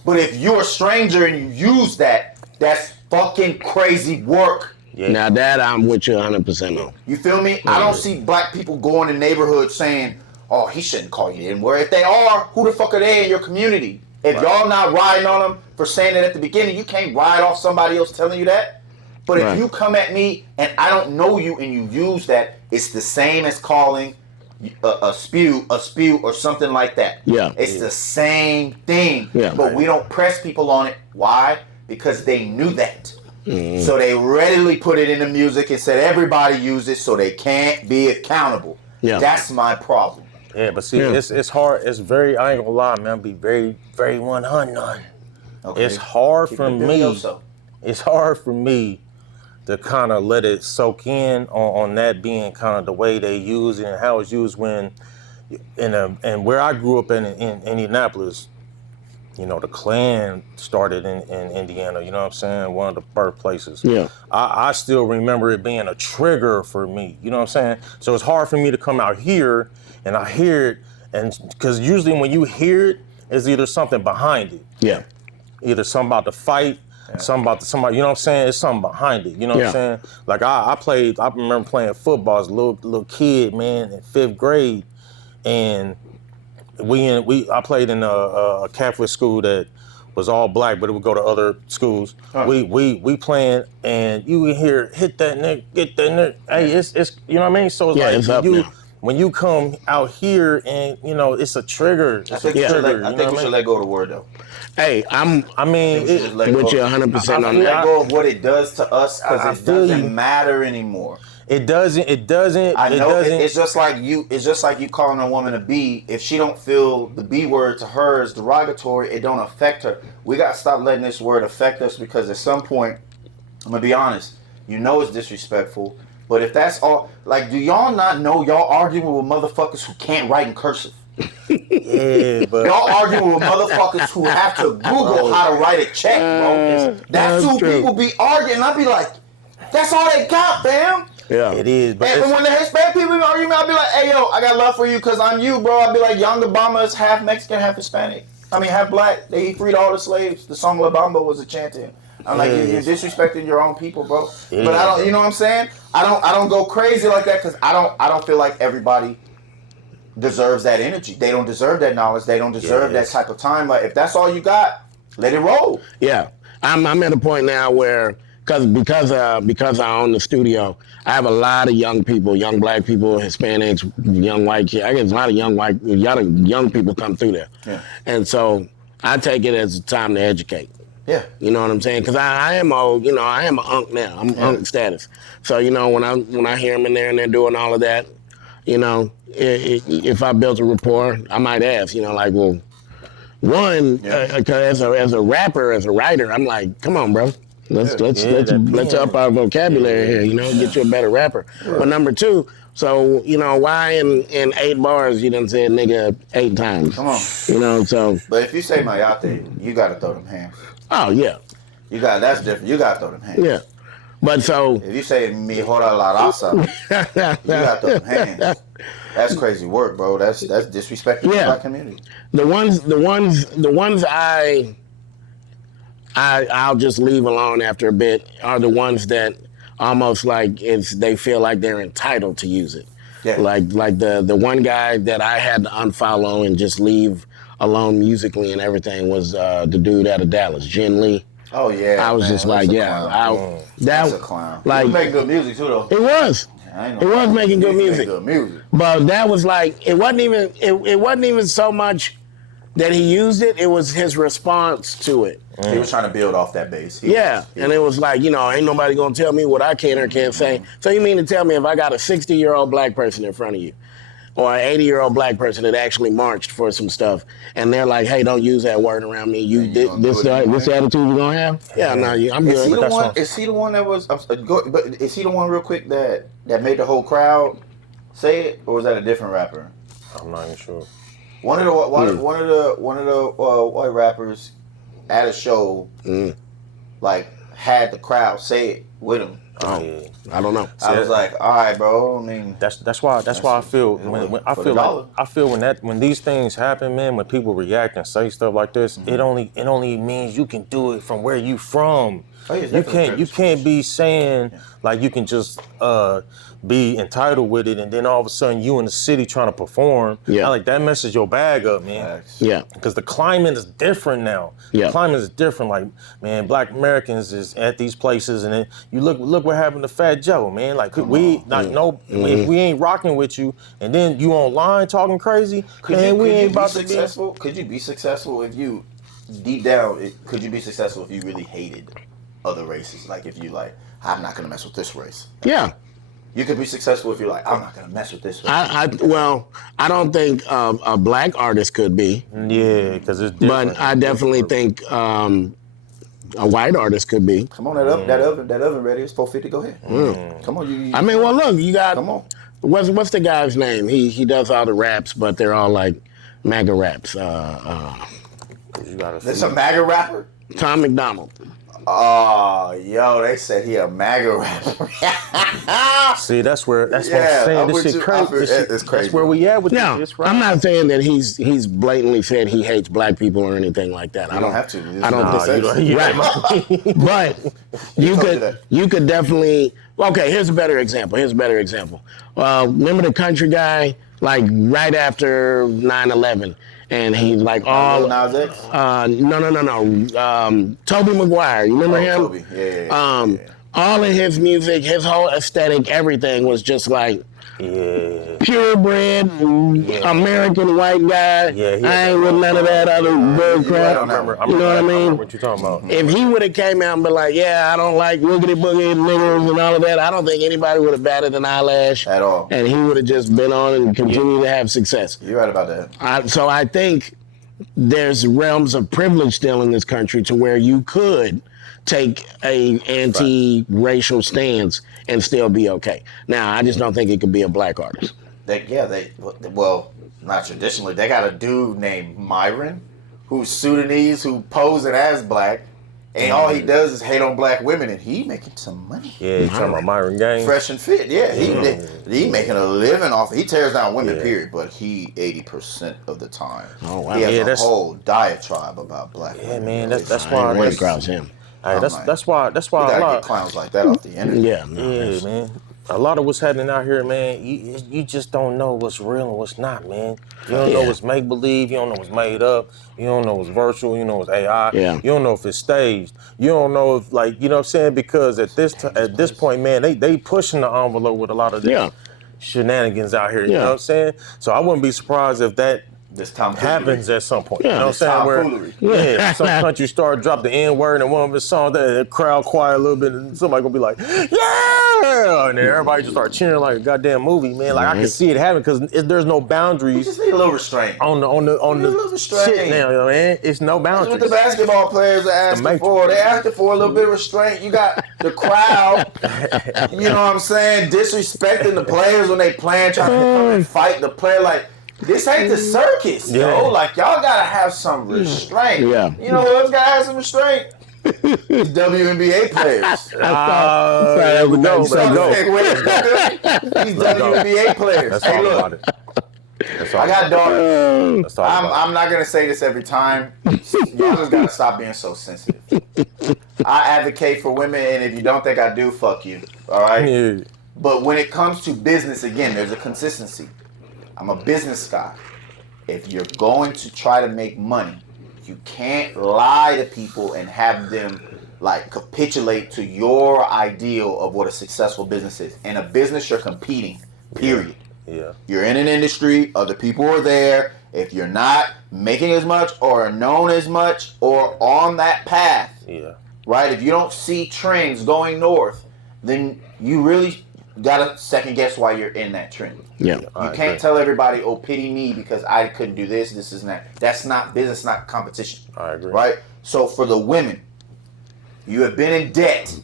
But if you're a stranger and you use that, that's fucking crazy work. Yeah. Now that I'm with you 100% on. You feel me? I don't see black people going in neighborhoods saying, "Oh, he shouldn't call you the N-word." If they are, who the fuck are they in your community? If y'all not riding on them for saying it at the beginning, you can't ride off somebody else telling you that. But if you come at me and I don't know you and you use that, it's the same as calling a spew, or something like that. Yeah. It's the same thing. Yeah. But we don't press people on it. Why? Because they knew that. So they readily put it in the music and said everybody use it so they can't be accountable. Yeah. That's my problem. Yeah, but see, it's hard. It's very, I ain't gonna lie, man, be very, very 100. Okay. It's hard for me. It's hard for me to kind of let it soak in on that being kind of the way they use it and how it's used when, and where I grew up in Indianapolis, you know, the Klan started in Indiana, you know what I'm saying? One of the birthplaces. Yeah. I still remember it being a trigger for me, you know what I'm saying? So it's hard for me to come out here and I hear it, and because usually when you hear it, it's either something behind it. Yeah. Either something about the fight, something about somebody, you know what I'm saying? It's something behind it, you know what I'm saying? Like I remember playing football as a little kid, man, in 5th grade, and I played in a Catholic school that was all black, but it would go to other schools. Huh. We playing, and you would hear, hit that nigga, get that nigga. Hey, it's you know what I mean? So it's like when you come out here and, you know, it's a trigger. It's a trigger. I think we should let go of the word, though. Hey, with you 100% on that. Let go of what it does to us, because it doesn't matter anymore. It doesn't. I know. It's just like you. It's just like you calling a woman a B. If she don't feel the B word to her is derogatory, it don't affect her. We got to stop letting this word affect us, because at some point, I'm gonna be honest. You know it's disrespectful. But if that's all, like, do y'all not know y'all arguing with motherfuckers who can't write in cursive? Yeah, but y'all arguing with motherfuckers who have to Google how to write a check, bro. That's who people be arguing. I be like, that's all they got, fam. Yeah, it is. But and when the Hispanic people be arguing, I'll be like, hey, yo, I got love for you because I'm you, bro. I'll be like, Young Obama is half Mexican, half Hispanic. I mean, half black. He freed all the slaves. The song La Bamba was a chanting. I'm like, you're disrespecting your own people, bro. Yeah. But I don't, you know what I'm saying? I don't go crazy like that, because I don't feel like everybody deserves that energy. They don't deserve that knowledge. They don't deserve that type of time. Like, if that's all you got, let it roll. Yeah, I'm at a point now where because I own the studio, I have a lot of young people, young black people, Hispanics, young white kids. I get a lot of young people come through there, and so I take it as a time to educate. Yeah, you know what I'm saying? Because I am old, you know, I am an unk now. I'm unk status. So, you know, when I hear them in there and they're doing all of that, you know, if I built a rapport, I might ask, you know, like, well, as a rapper, as a writer, I'm like, come on, bro, let's up our vocabulary here, you know, get you a better rapper. But number two, so, you know, why in 8 bars you done said nigga 8 times? Come on, you know, so. But if you say mayate, you got to throw them hands. Oh, yeah. That's different. You got to throw them hands. Yeah. But so. If you say mejora la raza, you got to throw them hands. That's crazy work, bro. That's disrespecting the black community. The ones I'll just leave alone after a bit are the ones that almost like they feel like they're entitled to use it. Yeah. Like the one guy that I had to unfollow and just leave alone musically and everything was the dude out of Dallas, Jin Lee. Oh yeah, I was just like, that's a clown. Like, he was making good music too, though. It was. It was making good music. But that was like, it wasn't even so much that he used it. It was his response to it. He was trying to build off that base. And it was like, you know, ain't nobody gonna tell me what I can or can't say. So you mean to tell me if I got a 60-year-old black person in front of you, or an 80-year-old black person that actually marched for some stuff, and they're like, hey, don't use that word around me. This attitude you're gonna have? Yeah, no, I'm good. Is he the one that was, but is he the one real quick that made the whole crowd say it, or was that a different rapper? I'm not even sure. One of the white rappers at a show, like, had the crowd say it with him. Oh, yeah. I don't know. I was like, all right, bro. I mean, That's why I feel when these things happen, man, when people react and say stuff like this, it only means you can do it from where you from. Oh, yeah, You can't be saying like you can just be entitled with it and then all of a sudden you in the city trying to perform. Yeah. I like that messes your bag up, man. Yeah. Because the climate is different now. Yeah. The climate is different. Like, man, Black Americans is at these places, and then you look what happened to Fat Joe, man. Like, if we ain't rocking with you, and then you online talking crazy, we ain't about to be successful. Could you be successful if you deep down? Could you be successful if you really hated other races? Like, if you like, I'm not gonna mess with this race. Yeah. You could be successful if you're like, I'm not gonna mess with this race. I don't think a Black artist could be. Yeah, because it's different. But I definitely think a white artist could be. Come on, that oven ready. It's 450. Go ahead. Come on, you. I mean, well, look, you got. Come on. What's the guy's name? He does all the raps, but they're all like MAGA raps. There's a MAGA rapper. Tom McDonald. Oh, yo, they said he a MAGA rapper. See, that's what I'm saying. This shit crazy. It's crazy. That's where we at with Yeah, this, right? I'm not saying that he's blatantly said he hates Black people or anything like that. I don't have to. I don't. Right. But you could definitely. Okay, here's a better example. Remember the country guy, like right after 9/11, and he like all. Nas X? No. Toby Maguire. You remember him? Toby. Yeah. All of his music, his whole aesthetic, everything was just like purebred American white guy. I ain't with none of that other bull crap. You know what I mean? I remember what you're talking about. If he would have came out and been like, yeah, I don't like wiggity boogie niggers and all of that, I don't think anybody would have batted an eyelash At all. And he would have just been on and continued to have success. You're right about that. So I think there's realms of privilege still in this country to where you could take a anti-racial stance and still be okay. Now, I just don't think it could be a Black artist. Well, not traditionally. They got a dude named Myron, who's Sudanese, who posing as Black, and all he does is hate on Black women, and he making some money. Yeah, you talking about Myron Gaines? Fresh and fit, yeah. He making a living off. He tears down women, period. But he 80% of the time. Oh wow. He has a whole diatribe about Black women. Yeah, man. That's why. I ain't across him. That's why. You gotta get clowns like that off the internet. Yeah, man. A lot of what's happening out here, man, you just don't know what's real and what's not, man. You don't know what's make-believe, you don't know what's made up, you don't know what's virtual, you know what's AI, you don't know if it's staged, you don't know if, like, you know what I'm saying, because at this point, man, they pushing the envelope with a lot of this shenanigans out here, you know what I'm saying? So I wouldn't be surprised if that happens at some point. You know what I'm saying? Some countries start drop the N-word and one of his songs, the crowd quiet a little bit, and somebody gonna be like, yeah! And then everybody just start cheering like a goddamn movie, man. Like I can see it happen because there's no boundaries. You just need a little restraint. On the shit now, man. It's no boundaries. That's what the basketball players are asking for. They asking for a little bit of restraint. You got the crowd, you know what I'm saying, disrespecting the players when they playing, trying to come and fight the player like, this ain't the circus, yo. Like, y'all gotta have some restraint. Yeah. You know who else gotta have some restraint? These WNBA players. These WNBA players. Hey, look. I got daughters. I'm not gonna say this every time. Y'all just gotta stop being so sensitive. I advocate for women, and if you don't think I do, fuck you. All right? Yeah. But when it comes to business, again, there's a consistency. I'm a business guy. If you're going to try to make money, you can't lie to people and have them like capitulate to your ideal of what a successful business is. In a business, you're competing, period. Yeah. You're in an industry, other people are there. If you're not making as much or known as much or on that path, right? If you don't see trends going north, then you really gotta second guess why you're in that trend. Yeah. You can't tell everybody, oh, pity me because I couldn't do this, this is that. That's not business, not competition. I agree. Right? So for the women, you have been in debt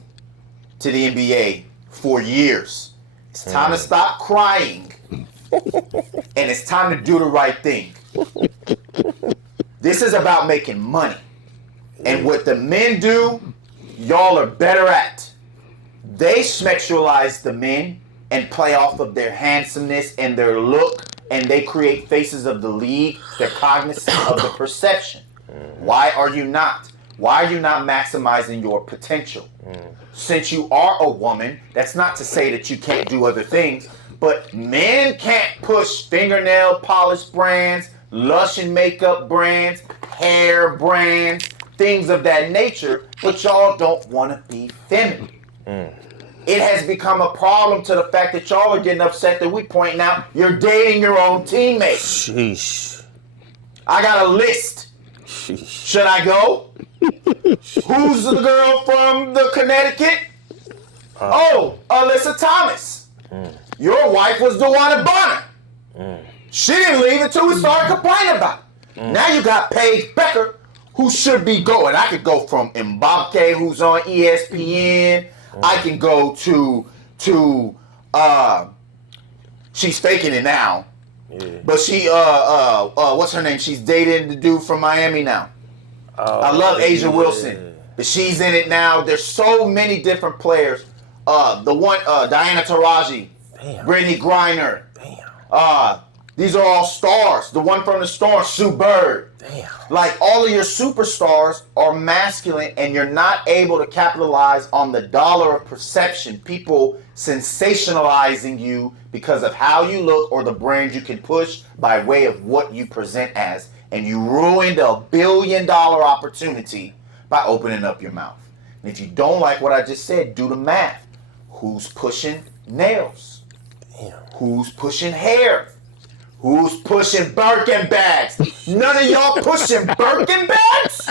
to the NBA for years. It's time to stop crying and it's time to do the right thing. This is about making money. And what the men do, y'all are better at. they sexualize the men and play off of their handsomeness and their look, and they create faces of the league. They're cognizant of the perception. Why are you not? Why are you not maximizing your potential? Since you are a woman, that's not to say that you can't do other things, but men can't push fingernail polish brands, Lush and makeup brands, hair brands, things of that nature, but y'all don't want to be feminine. It has become a problem to the fact that y'all are getting upset that we pointing out you're dating your own teammates. Sheesh. I got a list. Sheesh. Should I go? Who's the girl from the Connecticut? Alyssa Thomas. Your wife was DeWanna Bonner. She didn't leave until we started complaining about it. Now you got Paige Becker, who should be going. I could go from Mbapke, who's on ESPN. I can go to she's faking it now. But she what's her name? She's dating the dude from Miami now. I love Asia Wilson, but she's in it now. There's so many different players. The one Diana Taurasi, Brittany Griner. These are all stars. The one from the Storm, Sue Bird. Like, all of your superstars are masculine, and you're not able to capitalize on the dollar of perception. People sensationalizing you because of how you look or the brand you can push by way of what you present as. And you ruined a $1 billion opportunity by opening up your mouth. And if you don't like what I just said, do the math. Who's pushing nails? Who's pushing hair? Who's pushing Birkin bags? None of y'all pushing Birkin bags?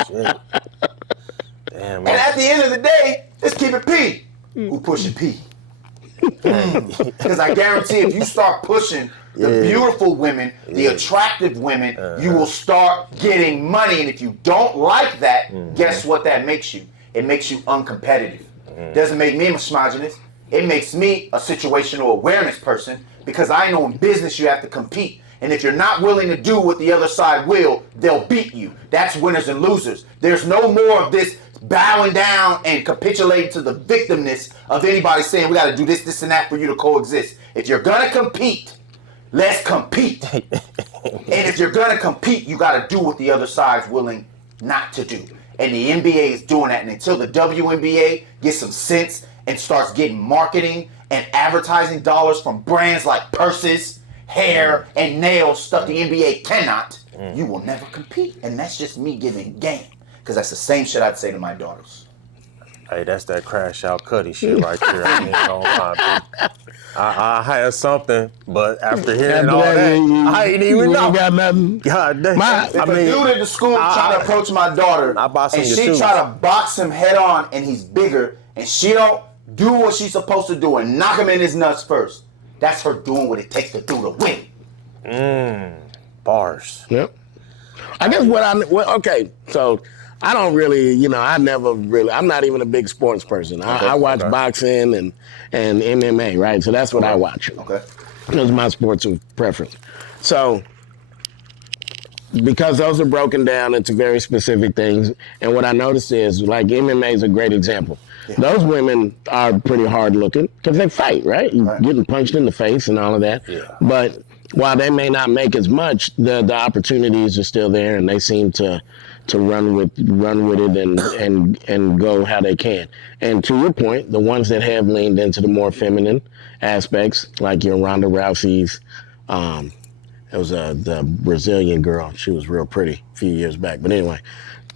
Damn, and at the end of the day, let's keep it P. Who pushing P? Because I guarantee if you start pushing the beautiful women, the attractive women, you will start getting money. And if you don't like that, guess what that makes you? It makes you uncompetitive. Doesn't make me misogynist. It makes me a situational awareness person, because I know in business you have to compete. And if you're not willing to do what the other side will, they'll beat you. That's winners and losers. There's no more of this bowing down and capitulating to the victimness of anybody saying we got to do this, this, and that for you to coexist. If you're going to compete, let's compete. And if you're going to compete, you got to do what the other side's willing not to do. And the NBA is doing that. And until the WNBA gets some sense and starts getting marketing and advertising dollars from brands like purses, hair, and nails, stuff the NBA cannot, you will never compete. And that's just me giving game. Because that's the same shit I'd say to my daughters. Hey, that's that krashoutkudi shit right there. I ain't gonna lie, I had something, but after hearing all that, I ain't even know. Got nothing. God damn. If a dude at the school trying to approach my daughter, and she try to box him head on, and he's bigger, and she don't do what she's supposed to do and knock him in his nuts first, that's her doing what it takes to do to win. Bars. Yep. I guess okay, so I don't really, I'm not even a big sports person. I watch boxing and MMA, right? So that's what I watch. Okay. Those are my sports of preference. So, because those are broken down into very specific things, and what I noticed is, like, MMA is a great example. Yeah. Those women are pretty hard looking because they fight, right? You're getting punched in the face and all of that. Yeah. But while they may not make as much, the opportunities are still there, and they seem to run with it and go how they can. And to your point, the ones that have leaned into the more feminine aspects, like your Ronda Rousey's, it was the Brazilian girl. She was real pretty a few years back. But anyway,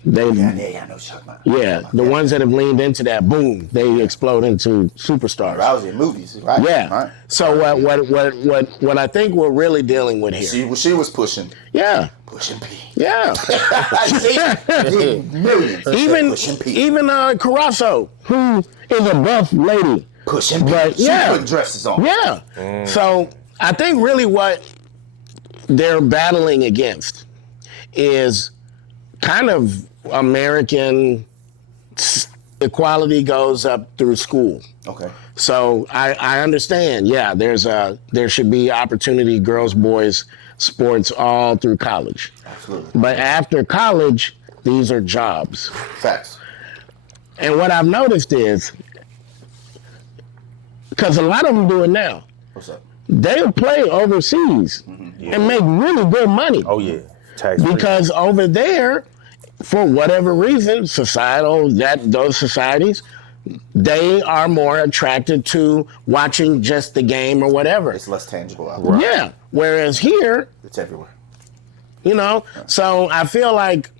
I know what you're talking about. Yeah, the ones that have leaned into that, boom, they explode into superstars. Rousey in movies, right? Yeah. Right. So what I think we're really dealing with here. She was pushing. Yeah. Pushing P. Yeah. Millions. Even Carasso, who is a buff lady. Pushing P. But she putting dresses on. Yeah. So I think really what they're battling against is kind of American equality goes up through school. Okay. So I understand. Yeah, there should be opportunity, girls, boys, sports all through college. Absolutely. But after college, these are jobs. Facts. And what I've noticed is because a lot of them do it now. What's up? They'll play overseas and make really good money. Oh yeah, tax-free. Because over there, for whatever reason, those societies, they are more attracted to watching just the game or whatever. It's less tangible out there. Yeah. Whereas here, It's everywhere. So I feel like,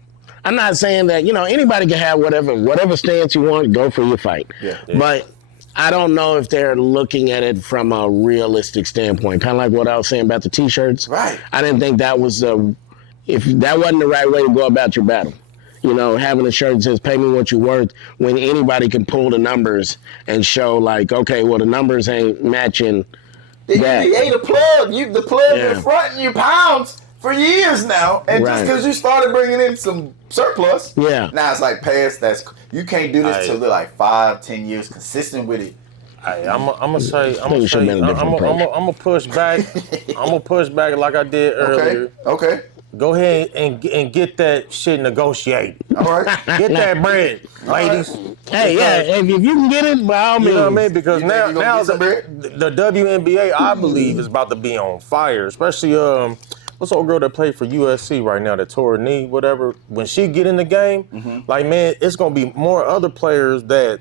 I'm not saying that, anybody can have whatever stance you want, go for your fight. Yeah. But I don't know if they're looking at it from a realistic standpoint. Kind of like what I was saying about the T-shirts. Right. I didn't think that was if that wasn't the right way to go about your battle. Having a shirt that says "Pay me what you're worth," when anybody can pull the numbers and show like, okay, well the numbers ain't matching. The NBA, the plug Yeah. been fronting you pounds for years now, and just Right. because you started bringing in some surplus, Yeah. now it's like pass. You can't do this till they're like 5-10 years consistent with it. I'm gonna say, Maybe it should've been a different approach. I'm gonna push back. I'm gonna push back like I did earlier. Okay. Go ahead and get that shit negotiated. All right. Get that bread, ladies. Hey, yeah, if you can get it, by all means. You know what I mean? Because You think now you gonna get some the WNBA, I believe, is about to be on fire. Especially what's the old girl that played for USC right now that tore her knee, whatever. When she get in the game, like man, it's gonna be more other players that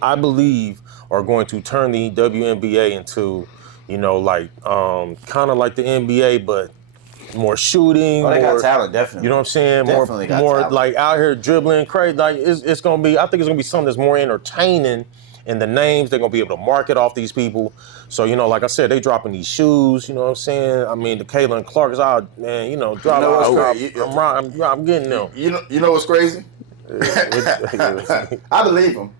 I believe are going to turn the WNBA into, kind of like the NBA, but more shooting. Oh, they more, got talent, definitely. You know what I'm saying? Definitely got more talent. like out here dribbling crazy. Like it's gonna be. I think it's gonna be something that's more entertaining. And the names they're gonna be able to market off these people. So like I said, they dropping these shoes. You know what I'm saying? I mean, the Caitlin Clark's out, man. Drop. I'm getting them. You know what's crazy? I believe them.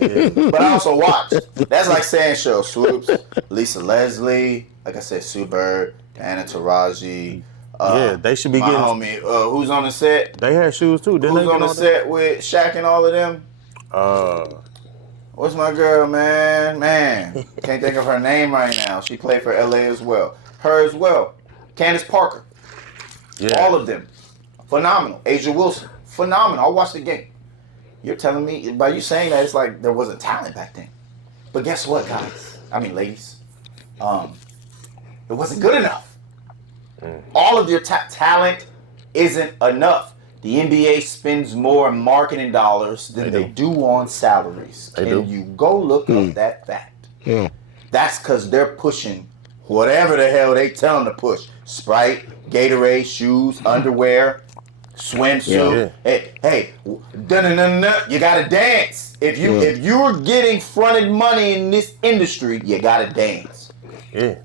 Yeah. But I also watch. That's like saying Cheryl Swoops, Lisa Leslie, like I said, Sue Bird, Diana Taurasi. Yeah, they should be my getting. homie, who's on the set? They had shoes too, didn't they? Who's on the set with Shaq and all of them? What's my girl, man? Can't think of her name right now. She played for LA as well. Her as well. Candace Parker. Yeah. All of them. Phenomenal. Asia Wilson. Phenomenal. I watched the game. You're telling me, by you saying that, it's like there wasn't talent back then. But guess what, guys? I mean, ladies. It wasn't good enough. All of your talent isn't enough. The NBA spends more in marketing dollars than they do on salaries. Can you go look up that fact? Yeah. That's because they're pushing whatever the hell they tell them to push. Sprite, Gatorade, shoes, underwear, swimsuit. Yeah. Hey, you gotta dance. If you're getting fronted money in this industry, you gotta dance. Yeah.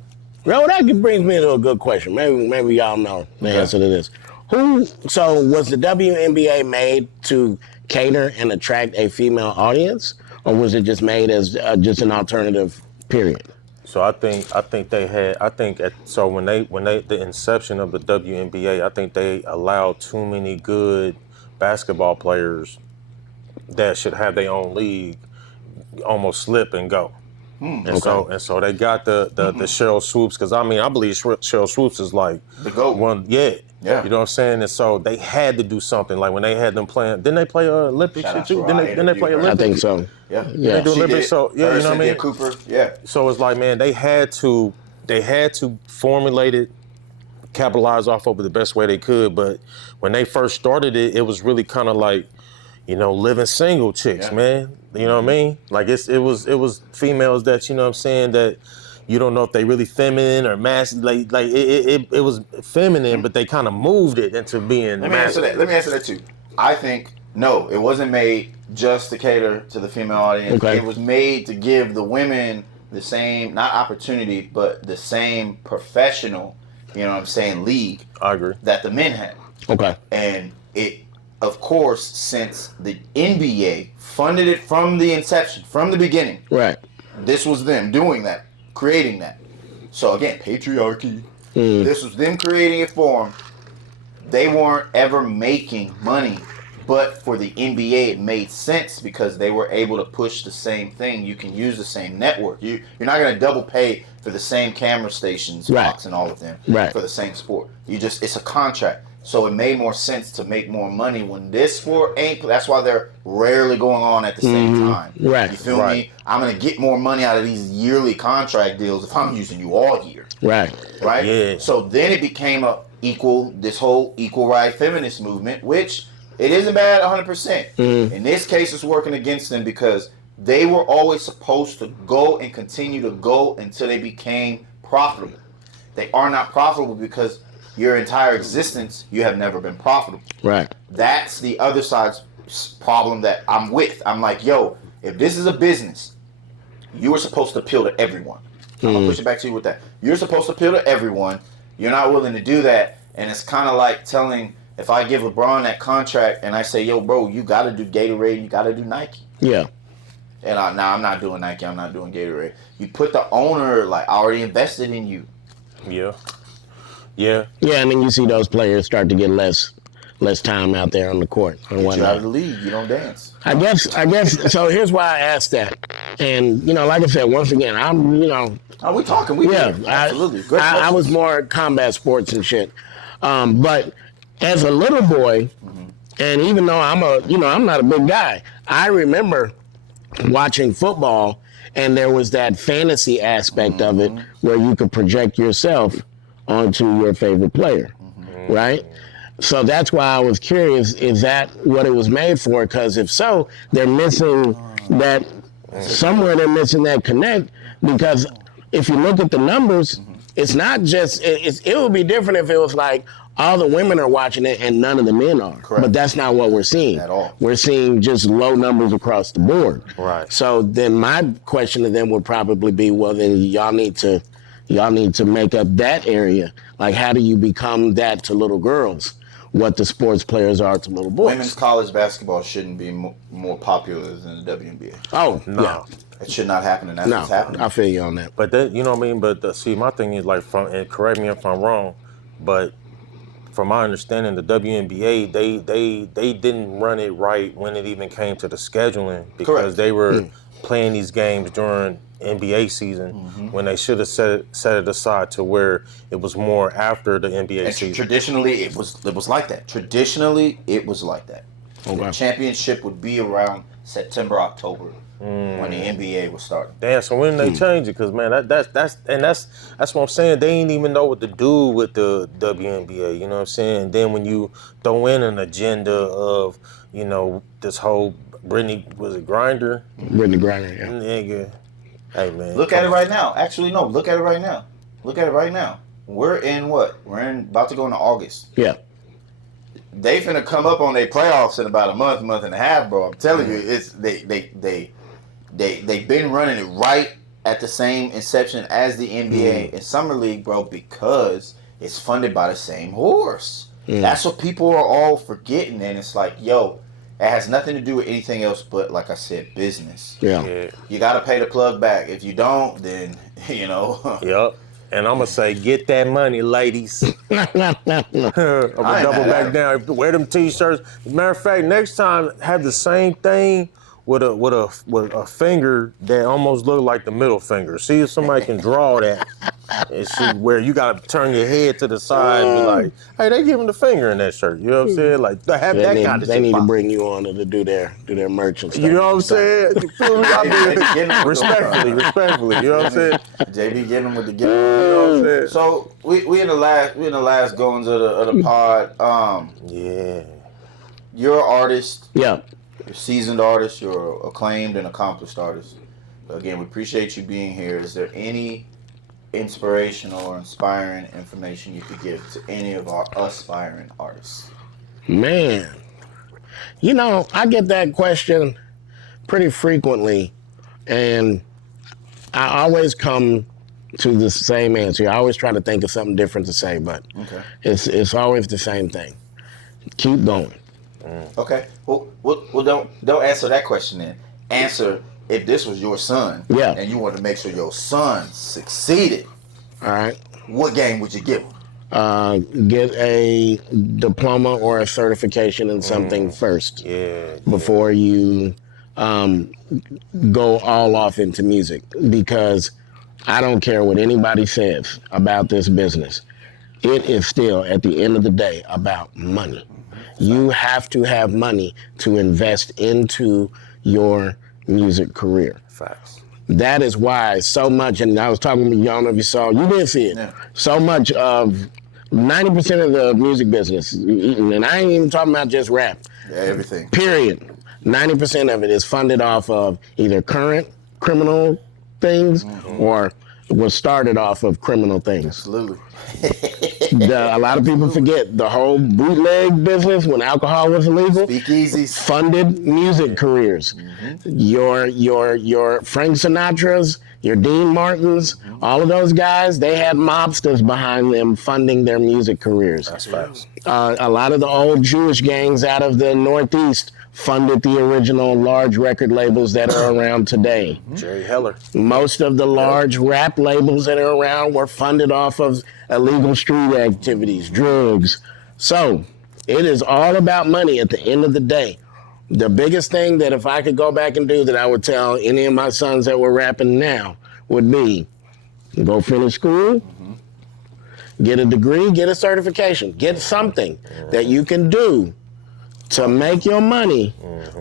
Well, that brings me to a good question. Maybe y'all know the answer to this. So was the WNBA made to cater and attract a female audience, or was it just made as just an alternative? Period. So I think they had. When the inception of the WNBA, I think they allowed too many good basketball players that should have their own league almost slip and go. And so they got the Cheryl Swoops, because I believe Cheryl Swoops is like the GOAT. one. Yeah. Yeah. You know what I'm saying? And so they had to do something. Like when they had them playing, didn't they play Olympics shit too? Didn't they play Olympics? I think so. Yeah. They do Olympics. So yeah, you know what I mean? Cooper. Yeah. So it's like, man, they had to formulate it, capitalize off of it the best way they could. But when they first started it, it was really kind of like, living single chicks, man. You know what I mean? Like it was females that, you know what I'm saying, that you don't know if they really feminine or masculine. Like it was feminine, but they kind of moved it into being masculine. Let me answer that too. I think no, it wasn't made just to cater to the female audience. Okay. It was made to give the women the same, not opportunity, but the same professional, league. I agree. That the men had. Okay. And it, of course, since the NBA funded it from the inception, from the beginning. Right. This was them doing that, creating that. So again, patriarchy. This was them creating it for them. They weren't ever making money, but for the NBA it made sense because they were able to push the same thing. You can use the same network. You're not going to double pay for the same camera stations, Fox and all of them, for the same sport. It's a contract. So it made more sense to make more money when this sport ain't. That's why they're rarely going on at the same time. Right. You feel me? I'm gonna get more money out of these yearly contract deals if I'm using you all year. Right. Right. Yeah. So then it became this whole equal right feminist movement, which it isn't bad 100%. In this case, it's working against them because they were always supposed to go and continue to go until they became profitable. They are not profitable because your entire existence, you have never been profitable. Right. That's the other side's problem that I'm with. I'm like, yo, if this is a business, you were supposed to appeal to everyone. I'm going to push it back to you with that. You're supposed to appeal to everyone. You're not willing to do that. And it's kind of like telling, if I give LeBron that contract and I say, yo, bro, you got to do Gatorade, you got to do Nike. Yeah. And I'm not doing Nike, I'm not doing Gatorade. You put the owner, like, I already invested in you. Yeah. Yeah. Yeah, and then you see those players start to get less time out there on the court and Get you whatnot. out of the league, you don't dance. I guess. So here's why I asked that, and like I said, once again, I'm Oh, we talking. We yeah, absolutely. Great I was more combat sports and shit, but as a little boy, and even though I'm not a big guy, I remember watching football, and there was that fantasy aspect of it where you could project yourself onto your favorite player, right? So that's why I was curious, is that what it was made for? Because if so, they're missing that, somewhere they're missing that connect, because if you look at the numbers, it's not just, it would be different if it was like all the women are watching it and none of the men are. Correct. But that's not what we're seeing. At all. We're seeing just low numbers across the board. Right. So then my question to them would probably be, well, then y'all need to make up that area. Like, how do you become that to little girls? What the sports players are to little boys. Women's college basketball shouldn't be more popular than the WNBA. Oh, No. yeah. It should not happen, and that's what's happening. I feel you on that. But that, you know what I mean? But see, my thing is like, and correct me if I'm wrong, but from my understanding, the WNBA, they didn't run it right when it even came to the scheduling, because Correct. they were playing these games during NBA season when they should have set it aside to where it was more after the NBA And season. traditionally, it was like that. Traditionally, it was like that. Okay. The championship would be around September, October, when the NBA was starting. Damn, so when they change it? Because man, that's what I'm saying. They ain't even know what to do with the WNBA. You know what I'm saying? And then when you throw in an agenda of this whole Brittany Griner, Brittany Griner, yeah. nigga. Hey man, Look at it right now. Actually, no. Look at it right now. Look at it right now. We're in what? About to go into August. Yeah. They finna come up on their playoffs in about a month and a half, bro. I'm telling you, it's they've been running it right at the same inception as the NBA and Summer League, bro, because it's funded by the same horse. That's what people are all forgetting, and it's like, yo, it has nothing to do with anything else but, like I said, business. Yeah. You gotta pay the plug back. If you don't, then Yep. And I'm gonna say, get that money, ladies. I'm gonna I ain't double mad back at down. Wear them t-shirts. Matter of fact, next time have the same thing with a finger that almost look like the middle finger. See if somebody can draw that. And see where you gotta turn your head to the side and be like, hey, they give him the finger in that shirt. You know what I'm saying? Like have that kind of They shit. need to pop. bring you on to do their merch and stuff. You know what I'm saying? You feel me? Respectfully. You know what I'm saying? JB getting them with the gift. You know what I'm saying? So we in the last goings of the pod. Yeah. You're an artist. Yeah. You're a seasoned artist. You're an acclaimed and accomplished artist. Again, we appreciate you being here. Is there any inspirational or inspiring information you could give to any of our aspiring artists? Man, I get that question pretty frequently, and I always come to the same answer. I always try to think of something different to say, but it's always the same thing. Keep going. Okay. Well, don't answer that question then. Answer if this was your son, and you wanted to make sure your son succeeded. All right. What game would you give him? Get a diploma or a certification in something first before you go all off into music, because I don't care what anybody says about this business. it is still, at the end of the day, about money. You have to have money to invest into your music career. Facts. That is why so much, and I was talking to y'all, I don't know if you saw, you did see it. Yeah. So much of 90% of the music business, and I ain't even talking about just rap. Yeah, everything. Period. 90% of it is funded off of either current criminal things or was started off of criminal things. Absolutely. A lot of people forget the whole bootleg business when alcohol was illegal. Speakeasies. Funded music careers. Your Frank Sinatras, your Dean Martins, all of those guys, they had mobsters behind them funding their music careers. That's facts. A lot of the old Jewish gangs out of the Northeast funded the original large record labels that are around today. Jerry Heller. Most of the large rap labels that are around were funded off of illegal street activities, drugs. So it is all about money at the end of the day. The biggest thing that if I could go back and do that I would tell any of my sons that were rapping now would be go finish school, get a degree, get a certification, get something that you can do to make your money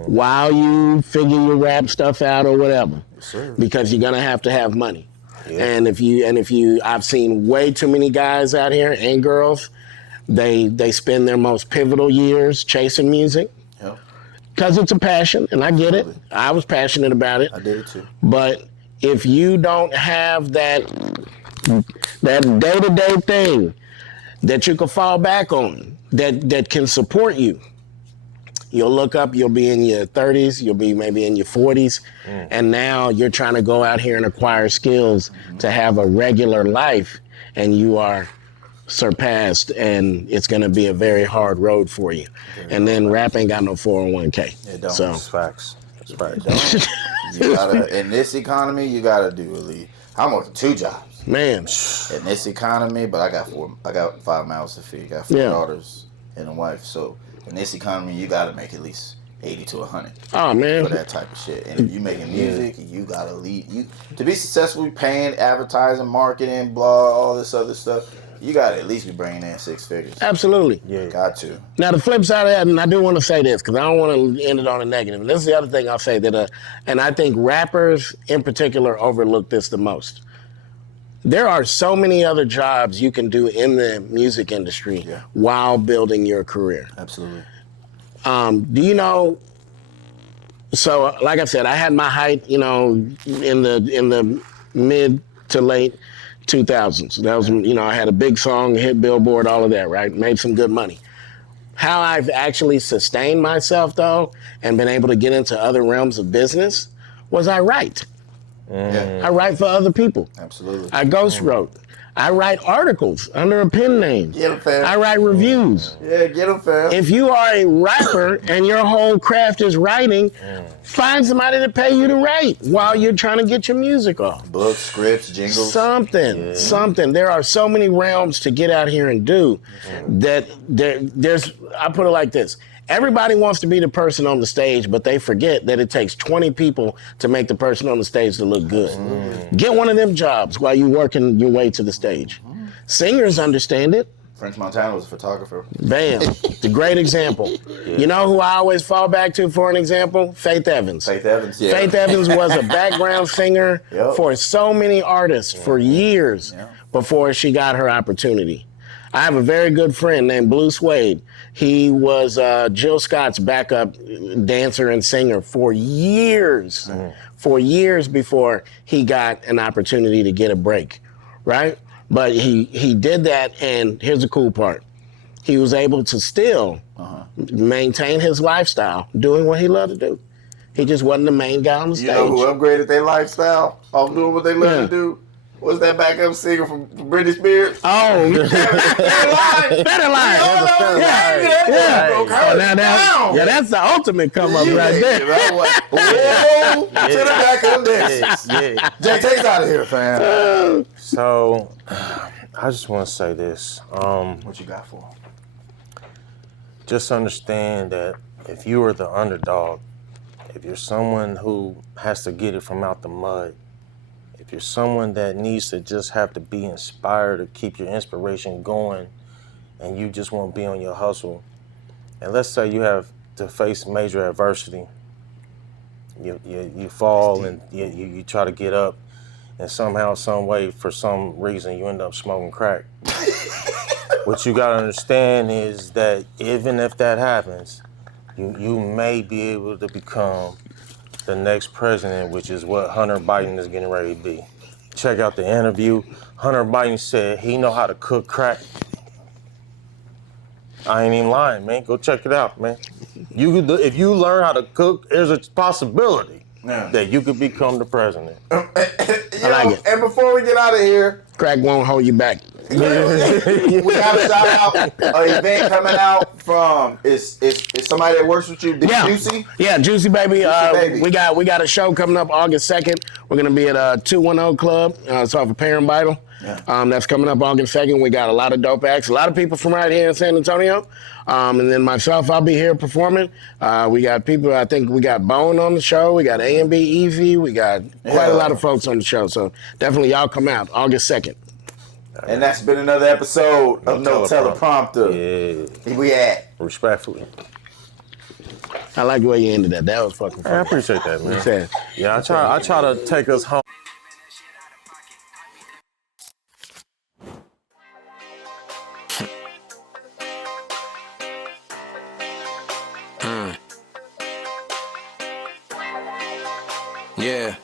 while you figure your rap stuff out or whatever. Sure. Because you're gonna have to have money. Yeah. And if you I've seen way too many guys out here and girls, they spend their most pivotal years chasing music. Yep. Because it's a passion, and I get it. I was passionate about it. I did it too. But if you don't have that day-to-day thing that you can fall back on, that can support you, you'll look up, you'll be in your 30s, you'll be maybe in your 40s, and now you're trying to go out here and acquire skills to have a regular life, and you are surpassed, and it's going to be a very hard road for you. And then rap ain't got no 401k. It don't. So That's facts. That's facts. You gotta, in this economy, you gotta do at least. I'm working 2 jobs. Man. In this economy, but I got 5 mouths to feed. I got 4 daughters and a wife. So in this economy, you gotta make at least 80 to 100. Oh man. For that type of shit. And if you making music, you gotta lead. You to be successful, paying, advertising, marketing, blah, all this other stuff. You gotta at least be bringing in 6 figures. Absolutely. Yeah, got to. Now the flip side of that, and I do want to say this because I don't want to end it on a negative. And this is the other thing I'll say that, and I think rappers in particular overlook this the most. There are so many other jobs you can do in the music industry while building your career. Absolutely. Do you know? So, like I said, I had my height, in the mid to late 2000s. That was, I had a big song, hit Billboard, all of that, right? Made some good money. How I've actually sustained myself, though, and been able to get into other realms of business was I write. Yeah. I write for other people. Absolutely. I ghost wrote. I write articles under a pen name. Get 'em, fam. I write reviews. Yeah, get them, fam. If you are a rapper and your whole craft is writing, find somebody to pay you to write while you're trying to get your music off. Books, scripts, jingles. Something. There are so many realms to get out here and do that there's, I put it like this. Everybody wants to be the person on the stage, but they forget that it takes 20 people to make the person on the stage to look good. Get one of them jobs while you're working your way to the stage. Singers understand it. French Montana was a photographer. Bam. The great example. You know who I always fall back to for an example? Faith Evans. Faith Evans, yeah. Faith Evans was a background singer for so many artists for years before she got her opportunity. I have a very good friend named Blue Suede. He was Jill Scott's backup dancer and singer for years. For years before he got an opportunity to get a break, right? But he did that, and here's the cool part. He was able to still maintain his lifestyle doing what he loved to do. He just wasn't the main guy on the stage. You know who upgraded their lifestyle off doing what they love to do? What's that backup singer from Britney Spears? Oh, Better Life. Yeah, that's the ultimate come up right there. Whoa, to the back of this. Yeah. Jay, take us out of here, fam. So, I just want to say this. What you got for him? Just understand that if you are the underdog, if you're someone who has to get it from out the mud, if you're someone that needs to just have to be inspired to keep your inspiration going, and you just want to be on your hustle, and let's say you have to face major adversity, you fall and you try to get up, and somehow, some way, for some reason, you end up smoking crack. What you gotta understand is that even if that happens, you may be able to become the next president, which is what Hunter Biden is getting ready to be. Check out the interview. Hunter Biden said he know how to cook crack. I ain't even lying, man. Go check it out, man. If you learn how to cook, there's a possibility that you could become the president. I like it. And before we get out of here, Crack won't hold you back. we have a shout out an event coming out from is somebody that works with you, Juicy? Yeah, Juicy Baby. Baby. We got a show coming up August 2nd. We're gonna be at 210 Club. It's off of Parent Vital. Yeah. That's coming up August 2nd. We got a lot of dope acts, a lot of people from right here in San Antonio. And then myself, I'll be here performing. We got people, I think we got Bone on the show. We got A&B Easy. We got quite a lot of folks on the show. So definitely y'all come out August 2nd. And that's been another episode of No Teleprompter. Yeah. Here we at. Respectfully. I like the way you ended that. That was fucking fun. I appreciate that, man. Said. Yeah, I try to take us home. Yeah.